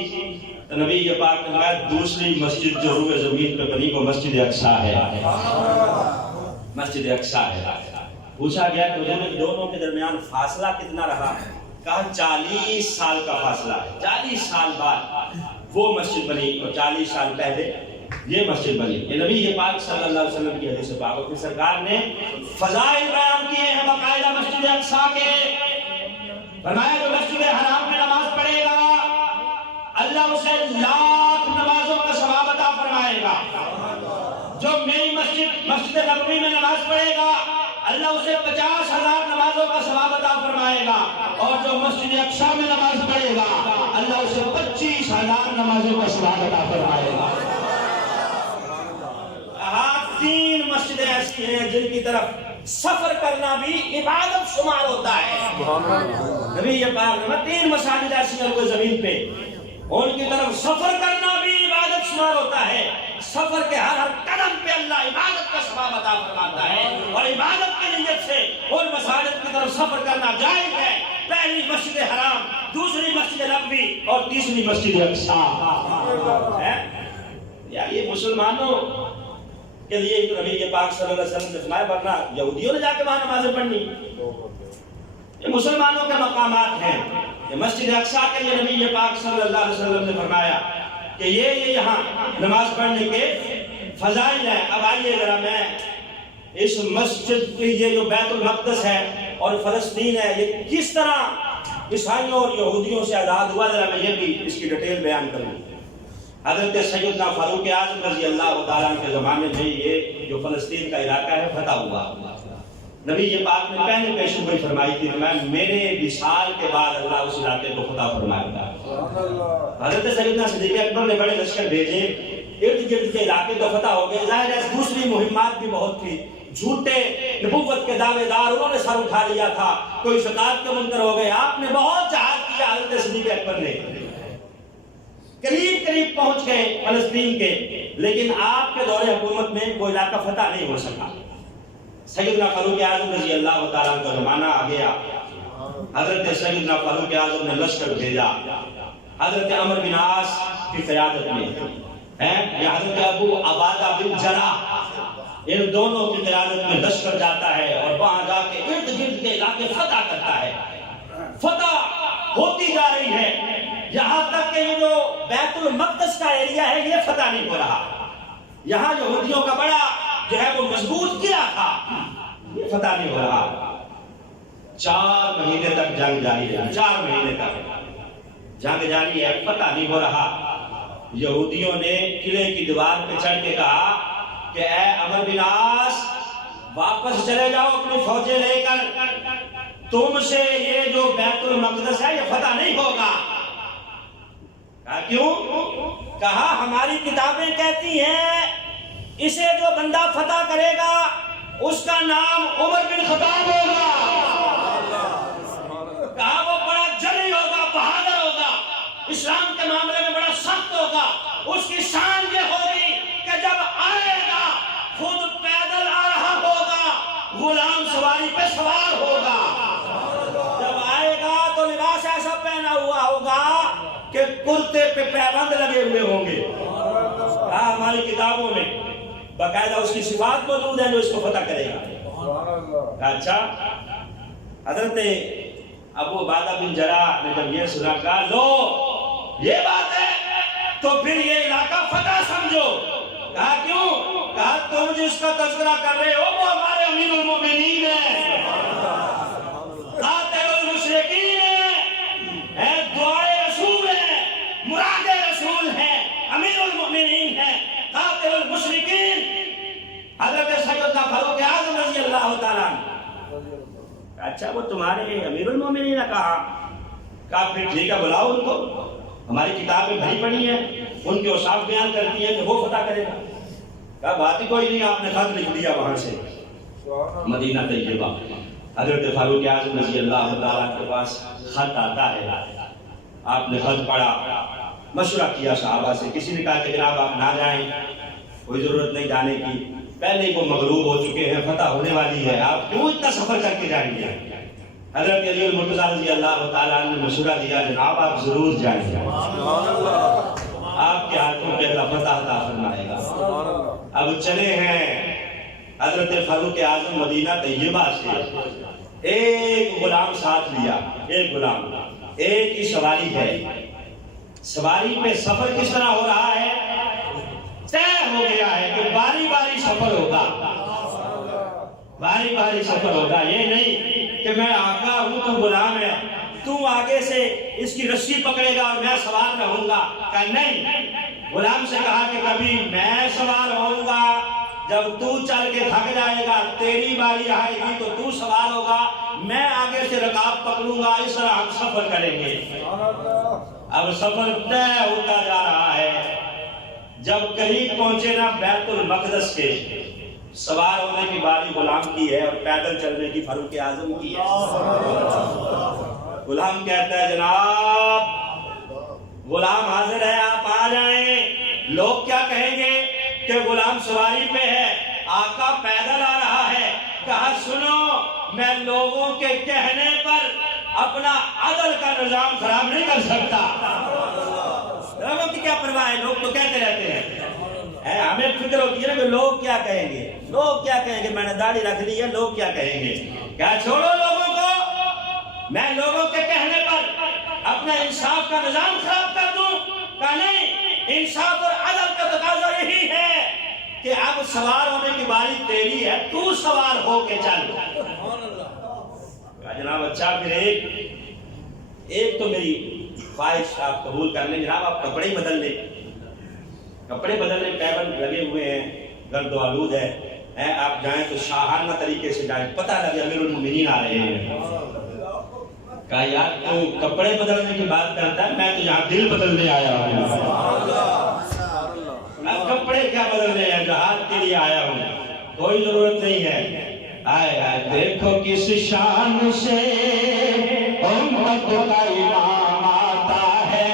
تو نبی یہ پاک نے فرمایا دوسری مسجد جو روئے زمین پہ بنی وہ مسجد اقصی ہے، مسجد اقصی ہے۔ پوچھا گیا کہ حضور دونوں کے درمیان فاصلہ کتنا رہا؟ کہا 40 سال کا فاصلہ ہے، 40 سال بعد وہ مسجد بنی اور 40 سال پہلے یہ مسجد بنی۔ یہ نبی یہ پاک صلی اللہ علیہ وسلم کی حدیث پاک ہے کہ سرکار نے فضائل بیان کیے ہیں باقاعدہ مسجد اقصی کے۔ فرمایا جو مسجد حرام میں نماز پڑھے گا اللہ اسے 1,00,000 نمازوں کا ثواب عطا فرمائے گا۔ جو میری مسجد نبوی میں نماز پڑھے گا اللہ اسے 50,000 نمازوں کا ثواب عطا فرمائے گا، اور جو مسجد اقصی میں نماز پڑھے گا اللہ اسے 25,000 نمازوں کا ثواب عطا فرمائے گا۔ 3 مسجدیں ایسی ہیں جن کی طرف سفر کرنا بھی عبادت شمار ہوتا ہے۔ نبی یہ پاک نے 3 مساجد ایسی ہیں کوئی زمین پہ، ان کی طرف سفر کرنا بھی عبادت شمار ہوتا ہے۔ سفر کے ہر قدم پہ اللہ عبادت کا ثواب عطا فرماتا ہے، اور عبادت کی نیت سے ان مساجد کی طرف سفر کرنا جائز ہے۔ پہلی مسجد حرام، دوسری مسجد نبوی اور تیسری مسجد اقصی۔ یار یہ مسلمانوں کے لیے نبی یہ پاک صلی اللہ علیہ وسلم نے فرمایا، ورنہ یہودیوں نے جا کے وہاں نمازیں پڑھنی، یہ مسلمانوں کے مقامات ہیں۔ یہ مسجد اقصی کے لیے نبی یہ پاک صلی اللہ علیہ وسلم نے فرمایا کہ یہ یہاں نماز پڑھنے کے فضائل ہیں۔ اب آئیے ذرا میں اس مسجد کی یہ جو بیت المقدس ہے اور فلسطین ہے، یہ کس طرح عیسائیوں اور یہودیوں سے آزاد ہوا، ذرا میں یہ بھی اس کی ڈیٹیل بیان کروں۔ حضرت سیدنا فاروق اعظم رضی اللہ تعالیٰ عنہ کے زمانے میں یہ جو فلسطین کا علاقہ ہے فتح ہوا۔ نبی یہ بات نے پہلے پیشن گوئی فرمائی تھی کہ میں میرے وصال کے بعد اللہ اس علاقے کو فتح فرمائے گا۔ حضرت سیدنا صدیق اکبر نے بڑے لشکر بھیجے، ارد گرد کے علاقے تو فتح ہو گئے، ظاہر ہے دوسری مہمات بھی بہت تھی، جھوٹے نبوت کے دعوے دار انہوں نے سر اٹھا لیا تھا، کوئی زکات کے منکر ہو گئے۔ آپ نے بہت جہاد کیا، حضرت صدیق اکبر نے قریب پہنچ گئے فلسطین کے، لیکن آپ کے دور حکومت میں وہ علاقہ فتح نہیں ہو سکا۔ سیدنا فاروق اعظم رضی اللہ تعالیٰ کا زمانہ آ گیا، حضرت سیدنا فاروق اعظم نے لشکر بھیجا، حضرت عمر بن عاص کی قیادت میں یا حضرت ابو عبادہ بن جراح، ان دونوں کی قیادت میں لشکر جاتا ہے اور وہاں جا کے ارد گرد کے علاقے فتح کرتا ہے۔ فتح ہوتی جا رہی ہے، یہاں تک کہ یہ جو بیت المقدس کا ایریا ہے یہ فتح نہیں ہو رہا، یہاں یہودیوں کا بڑا جو ہے وہ مضبوط کیا تھا، یہ فتح نہیں ہو رہا۔ 4 مہینے تک جنگ جاری ہے، 4 مہینے تک جنگ جاری ہے، فتح نہیں ہو رہا۔ یہودیوں نے قلعے کی دیوار پہ چڑھ کے کہا کہ اے عمر بن عاص واپس چلے جاؤ اپنی فوجیں لے کر، تم سے یہ جو بیت المقدس ہے یہ فتح نہیں ہوگا۔ کہا کیوں؟ کہا ہماری کتابیں کہتی ہیں اسے جو بندہ فتح کرے گا اس کا نام عمر بن خطاب ہوگا، کہا وہ بڑا جری ہوگا، بہادر ہوگا، اسلام کے معاملے میں بڑا سخت ہوگا، اس کی شان یہ ہوگی کہ جب آئے گا خود پیدل آ رہا ہوگا، غلام سواری پہ سوار ہوگا، جب آئے گا تو لباس ایسا پہنا ہوا ہوگا کہ کرتے پہ پیبند لگے ہوئے ہوں گے۔ ہماری کتابوں میں باقاعدہ اس کی صفات موجود ہیں جو اس کو فتح کرے گا۔ اچھا، حضرت ابو عبادہ بن جراح نے جب یہ سنا کہا لو یہ بات ہے تو پھر یہ علاقہ فتح سمجھو۔ کہا کیوں؟ کہا تم جس کا تذکرہ کر رہے ہو وہ ہمارے امیر المومنین ہیں، قاتل المشرکین ہیں، دعائے رسول ہیں، مراد رسول ہیں، امیر المومنین ہیں، قاتل المشرکین حضرت سیدنا فاروق اعظم رضی اللہ تعالیٰ عنہ۔ اچھا وہ تمہارے امیر المومنین کہا پھر ٹھیک ہے بلاؤ ان کو، ہماری کتابیں بھری پڑی ہیں، ان کے اوصاف بیان کرتی ہیں کہ وہ فتح کرے گا۔ کہا بات ہی کوئی نہیں، آپ نے خط لکھ دیا وہاں سے مدینہ طیبہ۔ حضرت فاروق اعظم رضی اللہ تعالیٰ کے پاس خط آتا ہے، آپ نے خط پڑھا، مشورہ کیا صحابہ سے، کسی نے کہا کہ جناب آپ نہ جائیں، کوئی ضرورت نہیں جانے کی، پہلے ہی وہ مغلوب ہو چکے ہیں، فتح ہونے والی ہے، آپ کیوں اتنا سفر کر کے جائیں گے؟ حضرت علی المرتضیٰ رضی اللہ تعالیٰ نے مشورہ دیا جناب آپ ضرور جائیں، آپ کے ہاتھوں پہ اللہ فتح عطا فرمائے گا۔ اب چلے ہیں حضرت فاروق اعظم مدینہ طیبہ سے ایک غلام ساتھ لیا، ایک غلام، ایک ہی سواری ہے، سواری پہ سفر کس طرح ہو رہا ہے؟ طے ہو گیا ہے کہ باری باری سفر ہوگا، باری باری سفر ہوگا، یہ نہیں کہ میں آقا ہوں تو غلام ہے، تو آگے سے اس کی رسی پکڑے گا اور میں سوار رہوں گا۔ کہا نہیں، غلام سے کہا کہ کبھی میں سوار ہوں گا، جب تو چل کے تھک جائے گا تیری باری آئے گی تو تو سوار ہوگا، میں آگے سے رکاب پکڑوں گا، اس طرح ہم سفر کریں گے۔ اب سفر طے ہوتا جا رہا ہے، جب قریب پہنچے نا بیت المقدس کے، سوار ہونے کی باری غلام کی ہے اور پیدل چلنے کی فاروق اعظم کی ہے۔ غلام کہتا ہے جناب غلام حاضر ہے، آپ آ جائیں، لوگ کیا کہیں گے کہ غلام سواری پہ ہے، آقا پیدل آ رہا ہے۔ کہا سنو، میں لوگوں کے کہنے پر اپنا عدل کا نظام خراب نہیں کر سکتا۔ لوگوں کی کیا پرواہ ہے، لوگ تو کہتے رہتے ہیں، ہمیں فکر ہوتی ہے کہ لوگ کیا کہیں گے، لوگ کیا کہیں گے، میں نے داڑھی رکھ لی ہے، لوگ کیا کہیں گے۔ کیا چھوڑو لوگوں کو، میں لوگوں کے کہنے پر اپنا انصاف کا نظام خراب کر دوں؟ کہا نہیں، انصاف اور عدل کا تقاضا یہی ہے کہ اب سوار ہونے کی باری تیری ہے، تو سوار ہو کے چل۔ جناب اچھا پھر ایک تو میری خواہش آپ قبول کر لیں جناب، آپ کپڑے ہی بدل لیں، کپڑے بدلنے پیبند لگے ہوئے ہیں، گرد و آلود ہے، آپ جائیں تو شاہانہ طریقے سے جائیں، پتہ لگے امیر المومنین آ رہے ہیں۔ کہا یار تو کپڑے بدلنے کی بات کرتا ہے، میں تو یہاں دل بدلنے آیا ہوں، اب کپڑے کیا بدلنے ہیں، جہاد کے لیے آیا ہوں، کوئی ضرورت نہیں ہے۔ آئے آئے دیکھو کس شان سے امت کا امام آتا ہے،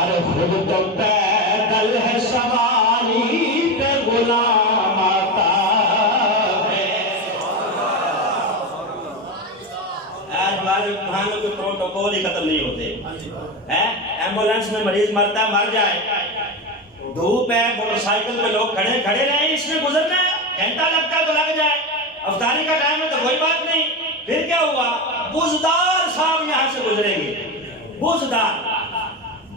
ارے خود تو پیدل ہے سواری پہ غلام آتا ہے۔ آج ہمارے کہانوں کے پروٹوکول ہی ختم نہیں ہوتے، ایمبولینس میں مریض مرتا مر جائے، دھوپ ہے، موٹر سائیکل پہ لوگ کھڑے رہے، اس میں گزرنا ہے، گھنٹہ لگتا ہے تو لگ جائے، افطاری کا ٹائم ہے تو کوئی بات نہیں۔ پھر کیا ہوا، بزدار صاحب یہاں سے گزریں گے، بزدار،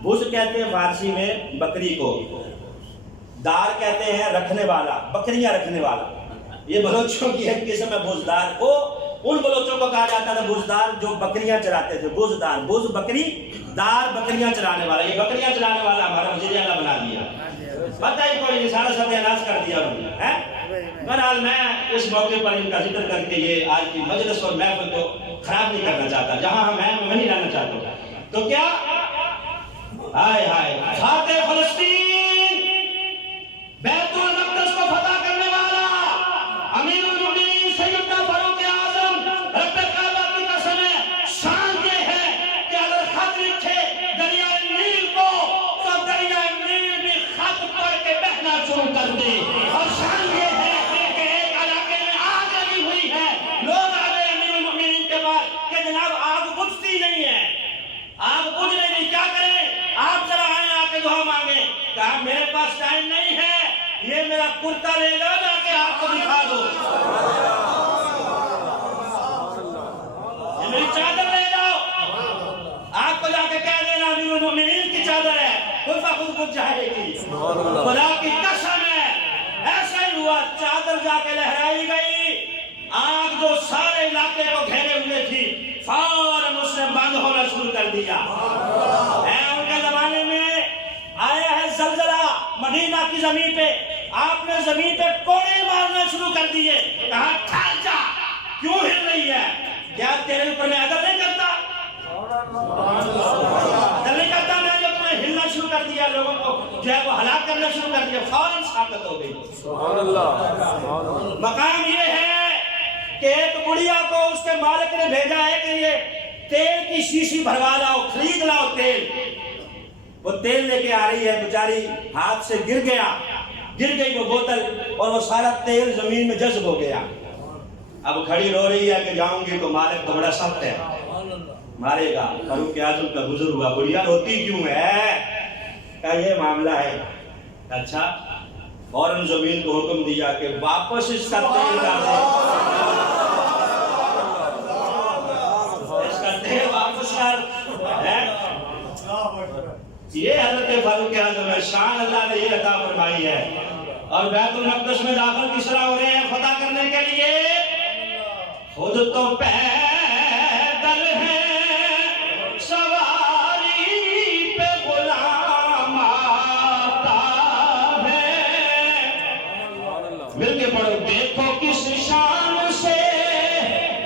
بز کہتے ہیں فارسی میں بکری کو، دار کہتے ہیں رکھنے والا، بکریاں رکھنے والا، یہ بلوچوں کی ایک قسم ہے بزدار کو، ان بلوچوں کو کہا جاتا تھا بزدار جو بکریاں چراتے تھے، بزدار، بز بکری، دار بکریاں چرانے والا، یہ بکریاں چرانے والا ہمارا وزیر اعلیٰ بنا دیا، پتہ ہی کوئی نہیں، سارا ستیاناش کر دیا انہوں نے۔ بہرحال میں اس موقع پر ان کا ذکر کر کے یہ آج کی مجلس اور محفل کو خراب نہیں کرنا چاہتا، جہاں ہم ہیں میں وہیں رہنا چاہتا ہوں۔ تو کیا ہائے ہائے فاتح فلسطین، بیت المقدس کو فتح کرنے والا امیر المومنین سیدنا فاروق اعظم رب کعبہ کی قسم ہے، شان یہ ہے کہ اگر خط لکھے دریائے نیل کو تو دریائے نیل بھی خط پڑھ کے بہنا شروع کر دے، اور شان یہ ہے کہ ایک علاقے میں آگ لگی ہوئی ہے، لوگ آ گئے امیر المومنین کے پاس کہ جناب آگ بجھتی نہیں ہے، آگ بجھ نہیں، کیا کریں، آپ ذرا آئیں آ کے دعا مانگیں۔ کہا میرے پاس ٹائم نہیں ہے، یہ میرا کرتا لے جاؤ جا کے آپ کو دکھا دو، یہ میری چادر لے جاؤ، آپ کو جا کے کہہ دینا امیر المومنین کی چادر ہے، خود بخود بجھ جائے گی، خدا کی قسم ہے۔ ایسا ہی ہوا، چادر جا کے لہرائی گئی، آگ جو سارے علاقے کو گھیرے ہوئے تھی فوراً اس نے بند ہونا شروع کر دیا۔ ان کے زمانے میں آیا ہے زلزلہ مدینہ کی زمین پہ، آپ نے زمین پہ کوڑے مارنا شروع کر دیے، کہا ٹھہر جا، کیوں ہل رہی ہے، کیا تیرے اوپر میں عدل نہیں کرتا، عدل نہیں کرتا میں جو تمہیں ہلنا شروع کر دیا، لوگوں کو جو ہے وہ ہلاک کرنا شروع کر دیا، فوراً ساکت ہو گئی۔ مقام یہ ہے کہ ایک بڑھیا کو اس کے مالک نے بھیجا ہے کہ یہ تیل کی شیشی بھروا لاؤ، خرید لاؤ تیل، وہ تیل لے کے آ رہی ہے، بیچاری ہاتھ سے گر گئی وہ بوتل، اور وہ سارا تیل زمین میں جذب ہو گیا۔ اب کھڑی رو رہی ہے کہ جاؤں گی تو مالک تو بڑا سخت ہے، مارے گا۔ فاروق اعظم کا گزر ہوا، بڑھیا روتی کیوں ہے، کہا یہ معاملہ ہے۔ اچھا، فوراً زمین کو حکم دیا کہ واپس اس کا تیل ڈال دے، اس کا تیل واپس کر۔ یہ حضرت فاروق اعظم ہے، شان اللہ نے یہ عطا فرمائی ہے۔ اور بیت المقدس میں داخل کس طرح ہو رہے ہیں فتح کرنے کے لیے، خود تو پیدل ہے سواری پہ غلام آتا ہے، مل کے پڑھو، دیکھو کس شان سے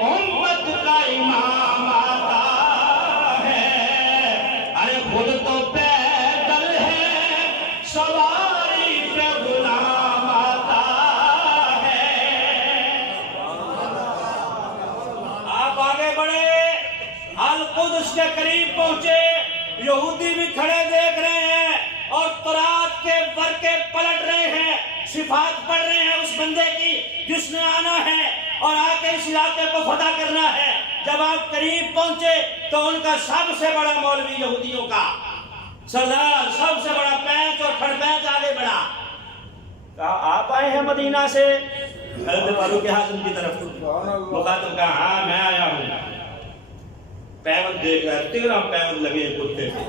امت کا امام آتا ہے، ارے خود تو پیدل ہے سواری پہ غلام آتا ہے۔ آپ آگے بڑھے، القدس کے قریب پہنچے، یہودی بھی کھڑے دیکھ رہے ہیں اور قرآن کے ورقے پلٹ رہے ہیں، صفات پڑھ رہے ہیں اس بندے کی جس نے آنا ہے اور آ کے اس علاقے کو فتح کرنا ہے۔ جب آپ قریب پہنچے تو ان کا سب سے بڑا مولوی یہودیوں کا سردار، سب سے بڑا پینچ اور کھڑ پینچ آگے بڑھا، کہا آپ آئے ہیں مدینہ سے؟ حضرت فاروق اعظم کی طرف مخاطب کہا ہاں میں آیا ہوں۔ پیوند دیکھ رہا ہے، 13 پیوند لگے ہیں کتے پہ،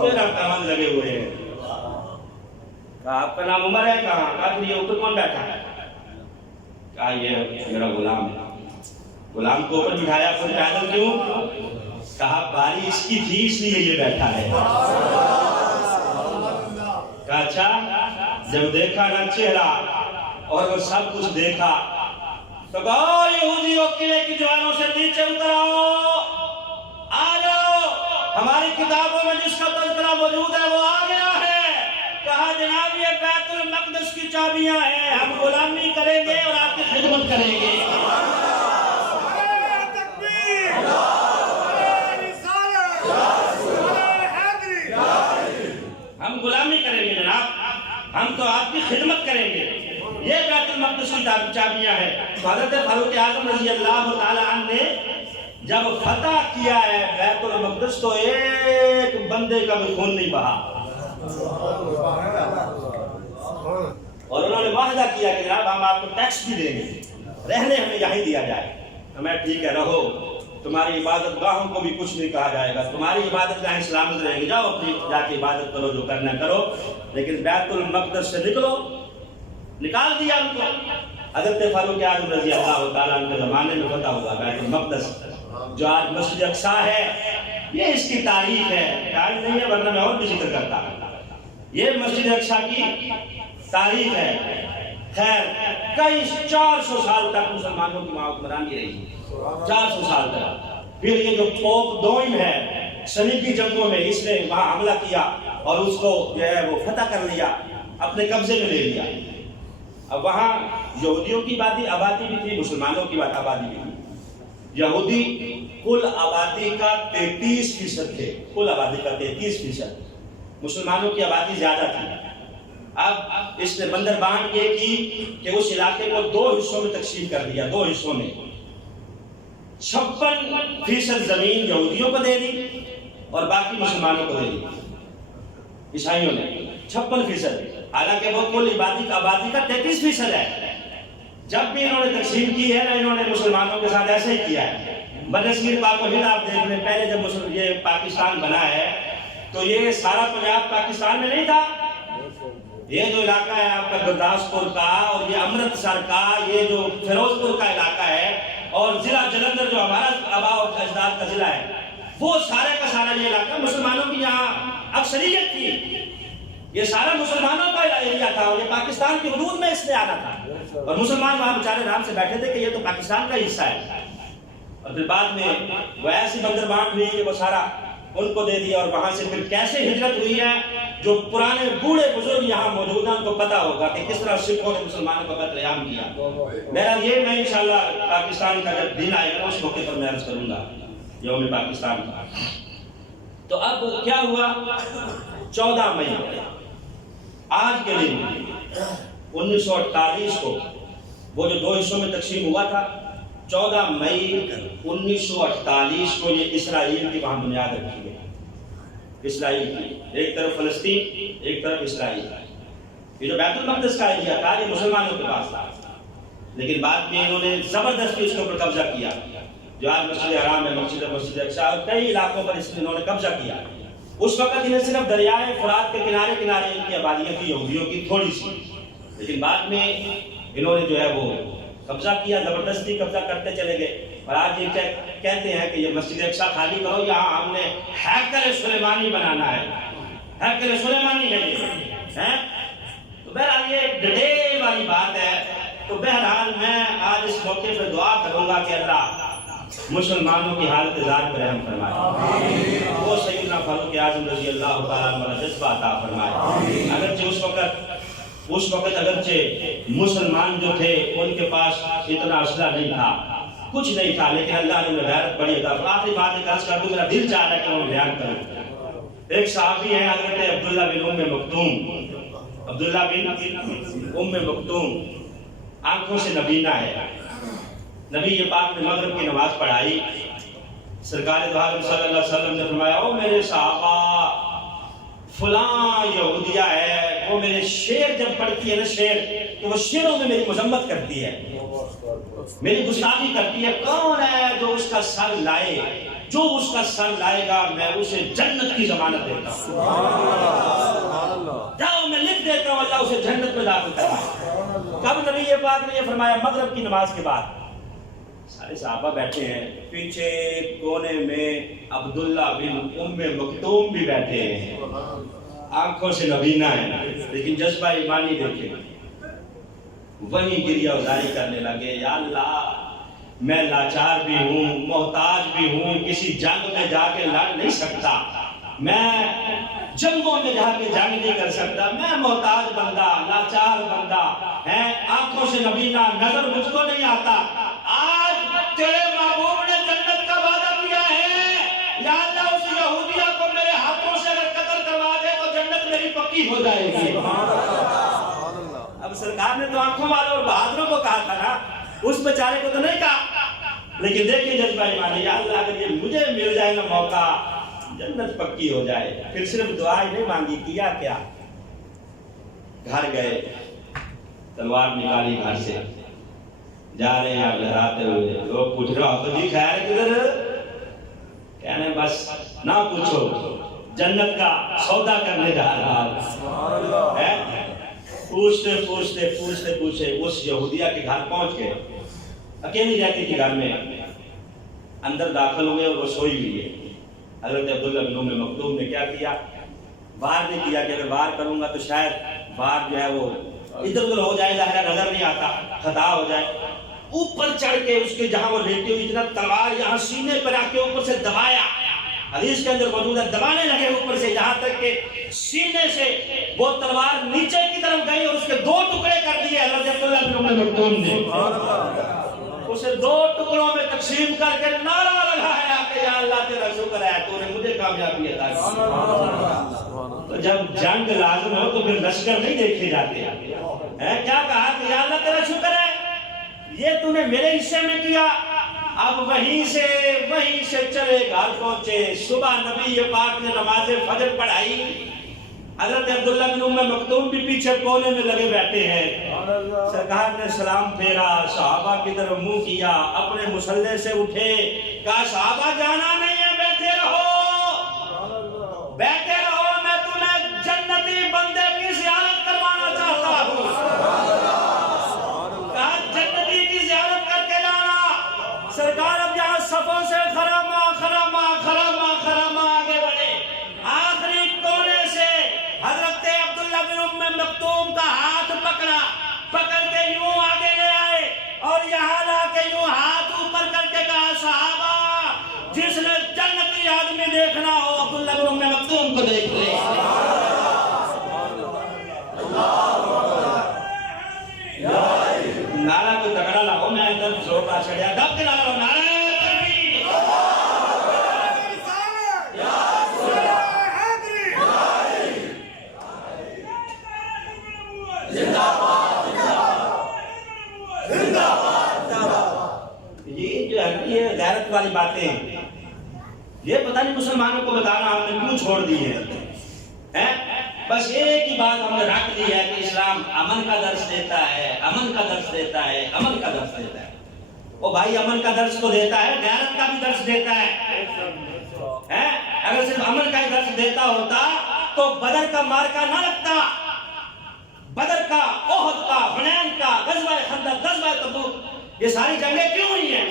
13 پیوند لگے ہوئے ہیں۔ کہا آپ کا نام عمر ہے؟ کہا پھر یہ اوپر کون بیٹھا ہے؟ کہا یہ میرا غلام ہے۔ غلام کو اوپر بٹھایا، خود پیدل کیوں؟ کہا باری اس کی تھی اس لیے یہ بیٹھا ہے۔ کہا اچھا، جب دیکھا نا چہرہ اور وہ سب کچھ دیکھا تو کہا یہودیوں قلعے کی دیواروں سے نیچے اتر آؤ، آ جاؤ، ہماری کتابوں میں جس کا تذکرہ موجود ہے وہ آ گیا ہے۔ کہا جناب یہ بیت المقدس کی چابیاں ہیں، ہم غلامی کریں گے اور آپ کی خدمت کریں گے۔ ہم غلامی کریں گے جناب، ہم تو آپ کی خدمت کریں گے۔ یہ بیت المقدس کی چابیاں ہیں۔ تو حضرت فاروق اعظم رضی اللہ تعالی عنہ نے جب فتح کیا ہے بیت المقدس تو ایک بندے کا بھی خون نہیں بہا، اور انہوں نے معاہدہ کیا کہ جناب ہم آپ کو ٹیکس بھی دیں گے، رہنے ہمیں یہیں دیا جائے۔ ہمیں ٹھیک ہے رہو، تمہاری عبادت گاہوں کو بھی کچھ نہیں کہا جائے گا، تمہاری عبادت گاہیں سلامت رہیں گی، جاؤ اپنی جا کے عبادت کرو، جو کرنا کرو، لیکن بیت المقدس سے نکلو۔ نکال دیا ان کو۔ حضرت فاروق اعظم رضی اللہ تعالیٰ عنہ کے زمانے میں فتح ہوا بیت المقدس، جو آج مسجد اقصیٰ ہے۔ یہ اس کی تاریخ ہے، ٹائم نہیں ہے ورنہ میں اور بھی ذکر کرتا۔ یہ مسجد اقصیٰ کی تاریخ ہے۔ خیر کئی 400 سال تک مسلمانوں کی حکمرانی رہی، 400 سال تک۔ پھر یہ جو پوپ دوئم ہے، صلیبی جنگوں میں اس نے وہاں حملہ کیا اور اس کو جو ہے وہ فتح کر لیا، اپنے قبضے میں لے لیا۔ اب وہاں یہودیوں کی آبادی بھی تھی، مسلمانوں کی آبادی بھی تھی۔ یہودی کل آبادی کا 33% تھے، کل آبادی کا 33%۔ مسلمانوں کی آبادی زیادہ تھی۔ اب اس نے بندر بانٹ یہ کی کہ اس علاقے کو 2 حصوں میں تقسیم کر دیا، 2 حصوں میں 56% زمین یہودیوں کو دے دی اور باقی مسلمانوں کو دے دی، عیسائیوں نے 56%۔ حالانکہ وہ کل آبادی کا 33% ہے۔ جب بھی انہوں نے تقسیم کی ہے نا، انہوں نے مسلمانوں کے ساتھ ایسے ہی کیا ہے۔ بنسیر پاک و ہند آپ دیکھ لیں، پہلے جب یہ پاکستان بنا ہے تو یہ سارا پنجاب پاکستان میں نہیں تھا۔ یہ جو علاقہ ہے آپ کا گرداسپور کا اور یہ امرتسر کا، یہ جو فیروز پور کا علاقہ ہے اور ضلع جلندھر جو ہمارا آباء و اجداد کا ضلع ہے، وہ سارے کا سارا یہ علاقہ مسلمانوں کی یہاں اکثریت تھی۔ یہ سارا مسلمانوں کا ایریا تھا اور یہ پاکستان کی حدود میں اس نے آنا تھا، اور مسلمان وہاں بیچارے آرام سے بیٹھے تھے کہ یہ تو پاکستان کا حصہ ہے۔ اور پھر بعد میں وہ ایسی بندر بانٹ ہوئی کہ وہ سارا ان کو دے دیا، اور وہاں سے پھر کیسے ہجرت ہوئی ہے، جو پرانے بوڑھے بزرگ یہاں موجود ہیں ان کو پتا ہوگا کہ کس طرح سکھوں نے مسلمانوں کا قتل عام کیا۔ میرا یہ میں انشاءاللہ پاکستان کا جب دن آئے گا اس موقع پر میں عرض کروں گا، یوم پاکستان کا۔ تو اب کیا ہوا، 14 مئی آج کے دن 1948 کو وہ جو 2 حصوں میں تقسیم ہوا تھا، 14 مئی 1948 کو یہ اسرائیل کی وہاں بنیاد رکھی گئی۔ اسرائیل کی ایک طرف فلسطین، ایک طرف اسرائیل۔ یہ جو بیت المقدس کا ایریا تھا یہ مسلمانوں کے پاس تھا، لیکن بعد میں انہوں نے زبردستی اس کے اوپر قبضہ کیا۔ جو آج مسجد حرام ہے، مسجد اقصیٰ، کئی علاقوں پر اس میں انہوں نے قبضہ کیا۔ اس وقت انہیں صرف دریائے فرات کے کنارے کنارے ان کی آبادیاں تھی یہودیوں کی تھوڑی سی، لیکن بعد میں انہوں نے جو ہے وہ قبضہ کیا، زبردستی قبضہ کرتے چلے گئے۔ اور آج یہ کہتے ہیں کہ یہ مسجد اقصیٰ خالی کرو، یہاں ہم نے ہیکل سلیمانی بنانا ہے، ہیکل سلیمانی ہے یہ ہے۔ تو بہرحال یہ ایک ڈیٹیل والی بات ہے۔ تو بہرحال میں آج اس موقع پہ دعا کروں گا کہ اللہ مسلمانوں کی حالت ذات پر رحم فرمائے، وہ سیدنا فاروق اعظم رضی اللہ تعالیٰ عنہ والا جذبہ عطا فرمائے۔ اگرچہ اس وقت اگرچہ مسلمان جو تھے ان کے پاس اتنا اسلحہ نہیں تھا، کچھ نہیں تھا، لیکن اللہ نے انہیں غیرت بڑی عطا فرمائی۔ آخری بات ایک عرض کر دوں، میرا دل چاہ رہا ہے کہ میں بیان کروں۔ ایک صحابی ہیں حضرت عبداللہ بن ام مکتوم، عبداللہ بن ام مکتوم، آنکھوں سے نبینہ ہے۔ نبی پاک نے مغرب کی نماز پڑھائی، سرکار دو عالم صلی اللہ علیہ وسلم نے فرمایا، او میرے صحابہ فلاں یہودیہ ہے، وہ میرے شعر جب پڑھتی ہے نا، شعر تو وہ شعروں میں میری مذمت کرتی ہے، میری گستاخی کرتی ہے۔ کون ہے جو اس کا سر لائے، جو اس کا سر لائے گا میں اسے جنت کی ضمانت دیتا ہوں، جاؤ میں لکھ دیتا ہوں اللہ اسے جنت میں داخل کرے۔ کب نبی پاک نے یہ فرمایا؟ مغرب کی نماز کے بعد۔ سارے صحابہ بیٹھے ہیں، پیچھے کونے میں عبداللہ بن ام مکتوم بھی بیٹھے ہیں، آنکھوں سے نبینا ہے لیکن جذبہ ایمانی دیکھیں، وہیں گریہ ازاری کرنے لگے، یا اللہ میں لاچار بھی ہوں، محتاج بھی ہوں، کسی جنگ میں جا کے لڑ نہیں سکتا، میں جنگوں میں جا کے جنگ نہیں کر سکتا، میں محتاج بندہ، لاچار بندہ ہے، آنکھوں سے نبینا، نظر مجھ کو نہیں آتا، آج تیرے محبوب نے جنت کا وعدہ کیا ہے، یا اللہ اس یہودیہ کو میرے ہاتھوں سے اگر قتل کروا دے تو جنت میری پکی ہو جائے گی۔ اب سرکار نے تو آنکھوں والوں اور بہادروں کو کہا تھا نا، اس بیچارے کو تو نہیں کہا، لیکن دیکھیں جذبہ ایمانی، یا اللہ اگر یہ مجھے مل جائے نا موقع جنت پکی ہو جائے۔ پھر صرف دعا ہی نہیں مانگی، کیا کیا، گھر گئے، تلوار نکالی گھر سے، جا رہے ہیں لہراتے ہوئے، لوگ پوچھ رہے ہو جی خیر کدھر، کہنے بس نہ پوچھو، جنت کا سودا کرنے جا رہا ہے۔ پوچھتے پوچھتے پوچھتے پوچھتے اس یہودیہ کے گھر پہنچ گئے، اکیلی رہتی تھی گھر میں، اندر داخل ہوئے اور وہ سوئی ہوئی ہے۔ حضرت عبداللہ بن ام مکتوم نے کیا کیا، وار نہیں کیا کہ اگر وار کروں گا تو شاید وار جو ہے وہ ادھر ادھر ہو جائے، ظاہر نظر نہیں آتا، خطا ہو جائے، اوپر چڑھ کے اس کے جہاں وہ لیٹی ہوئی اتنا تلوار یہاں سینے پر آ کے اوپر سے دبایا، حدیث کے اندر موجود ہے، دبانے لگے اوپر سے یہاں تک کہ سینے سے وہ تلوار نیچے کی طرف گئی اور اس کے دو ٹکڑے کر دیے حضرت عبداللہ بن ام مکتوم نے، اسے دو ٹکڑوں میں تقسیم کر کے نعرہ لگایا کہ یا اللہ تیرا شکر ہے تو نے مجھے کامیابی عطا کی۔ تو جب جنگ لازم ہو تو پھر لشکر نہیں دیکھے جاتے ہیں، کیا کہا کہ یا اللہ تیرا شکر ہے یہ تو نے میرے حصے میں کیا۔ اب وہیں سے چلے گھر پہنچے، صبح نبی پاک نے نماز فجر پڑھائی، حضرت عبداللہ بن ام مکتوم بھی پیچھے کونے میں لگے بیٹھے ہیں، سرکار نے سلام پھیرا، صحابہ کی طرف منہ کیا، اپنے مصلے سے اٹھے، کہا صحابہ جانا نہیں ہے، بیٹھے رہو بیٹھے رہو، میں تمہیں جنتی بندے کی زیارت کروانا چاہتا ہوں، کہا جنتی کی زیارت کر کے جانا۔ سرکار اب یہاں صفوں سے خرامہ آگے بڑھے، آخری کونے سے حضرت عبداللہ بن ام مکتوم کا ہاتھ پکڑ کے یوں آگے لے آئے اور یہاں لا کے یوں ہاتھ اوپر کر کے کہا صحابہ جس نے جنتی آدمی دیکھنا ہو عبداللہ بن ام مکتوم کو دیکھ لے۔ نعرہ کوئی تگڑا لاؤ، میں ادھر زور کا چڑھیا دب کے نعرہ نعرہ یہ غیرت والی باتیں یہ پتہ نہیں مسلمانوں کو بتانا ہم نے کیوں چھوڑ دی ہے، بس ایک ہی بات ہم نے رکھ لی ہے کہ اسلام امن کا درس دیتا ہے، امن کا درس دیتا ہے، امن کا درس دیتا ہے۔ وہ بھائی امن کا درس تو دیتا ہے، غیرت کا بھی درس دیتا ہے، اگر صرف امن کا ہی درس دیتا ہوتا تو بدر کا مارکا نہ لگتا، بدر کا، احد کا، حنین کا، غزوہ خندق، غزوہ تبوک، یہ ساری جنگیں کیوں ہوئی ہیں؟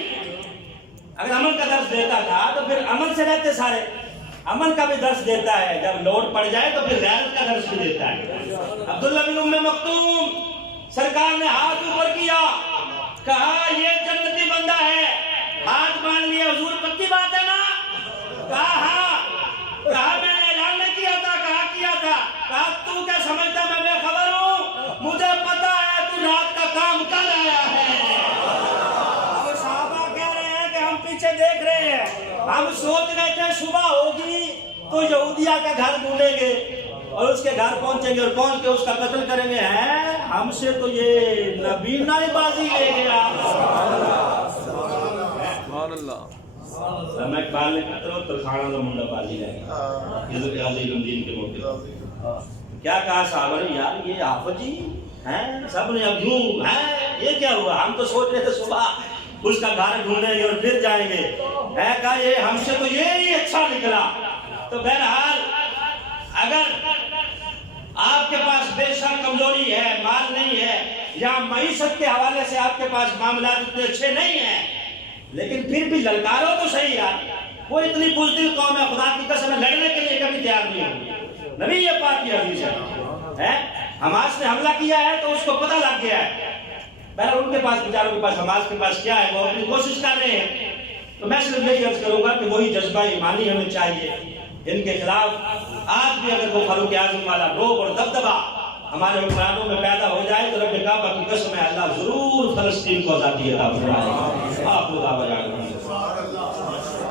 اگر امن کا درس دیتا تھا تو پھر امن سے رہتے سارے، امن کا بھی درس دیتا ہے، جب لوٹ پڑ جائے تو پھر غیرت کا درس بھی دیتا ہے۔ عبداللہ بن ام مکتوم سرکار نے ہاتھ اوپر کیا، کہا یہ جنتی بندہ ہے، ہاتھ مان لیا، حضور پکی بات ہے نا؟ کہا ہاں، کہا میں نے اعلان نہیں کیا تھا، کہا تو کیا سمجھتا میں بے خبر ہوں، مجھے پتا ہے تو رات کا کام کر آیا ہے۔ پیچھے دیکھ رہے ہیں، ہم سوچ رہے تھے صبح ہوگی تو یہودیہ کا گھر ڈھونڈیں گے اور اس کے گھر پہنچیں گے اور پہنچ کے اس کا قتل کریں گے، ہیں ہم سے تو یہ نبینا ہی بازی لے گیا۔ میں اقبال نے کہا ترخانہ کا منڈا بازی لے گیا، حضرت غازی الدین کے موقع کیا کہا صحابہ نے، یار یہ حافظ جی ہیں، سب نے اب یوں ہیں، یہ کیا ہوا، ہم تو سوچ رہے تھے صبح اس کا گھر ڈھونڈیں گے اور پھر جائیں گے، ہے کہا یہ ہم سے تو یہی اچھا نکلا۔ تو بہرحال اگر آپ کے پاس بے شک کمزوری ہے، مال نہیں ہے، یا معیشت کے حوالے سے آپ کے پاس معاملات اتنے اچھے نہیں ہیں، لیکن پھر بھی للکارو تو صحیح یار، وہ اتنی بزدل قوم ہے خدا کی قسم لڑنے کے لیے کبھی تیار نہیں ہوگی. نبی یہ پاک کی حدیث ہے. حماس نے حملہ کیا ہے تو اس کو پتہ لگ گیا ہے. بہرحال ان کے پاس بیچاروں کے پاس حماس کے پاس کیا ہے، وہ اپنی کوشش کر رہے ہیں. تو میں صرف یہی عرض کروں گا کہ وہی جذبہ ایمانی ہمیں چاہیے. ان کے خلاف آج بھی اگر وہ فاروق اعظم والا روب اور دبدبا ہمارے حکمرانوں میں پیدا ہو جائے تو رب کعبہ کی قسم ہے اللہ ضرور فلسطین کو آزادی عطا فرمائے گا. آپ لوگ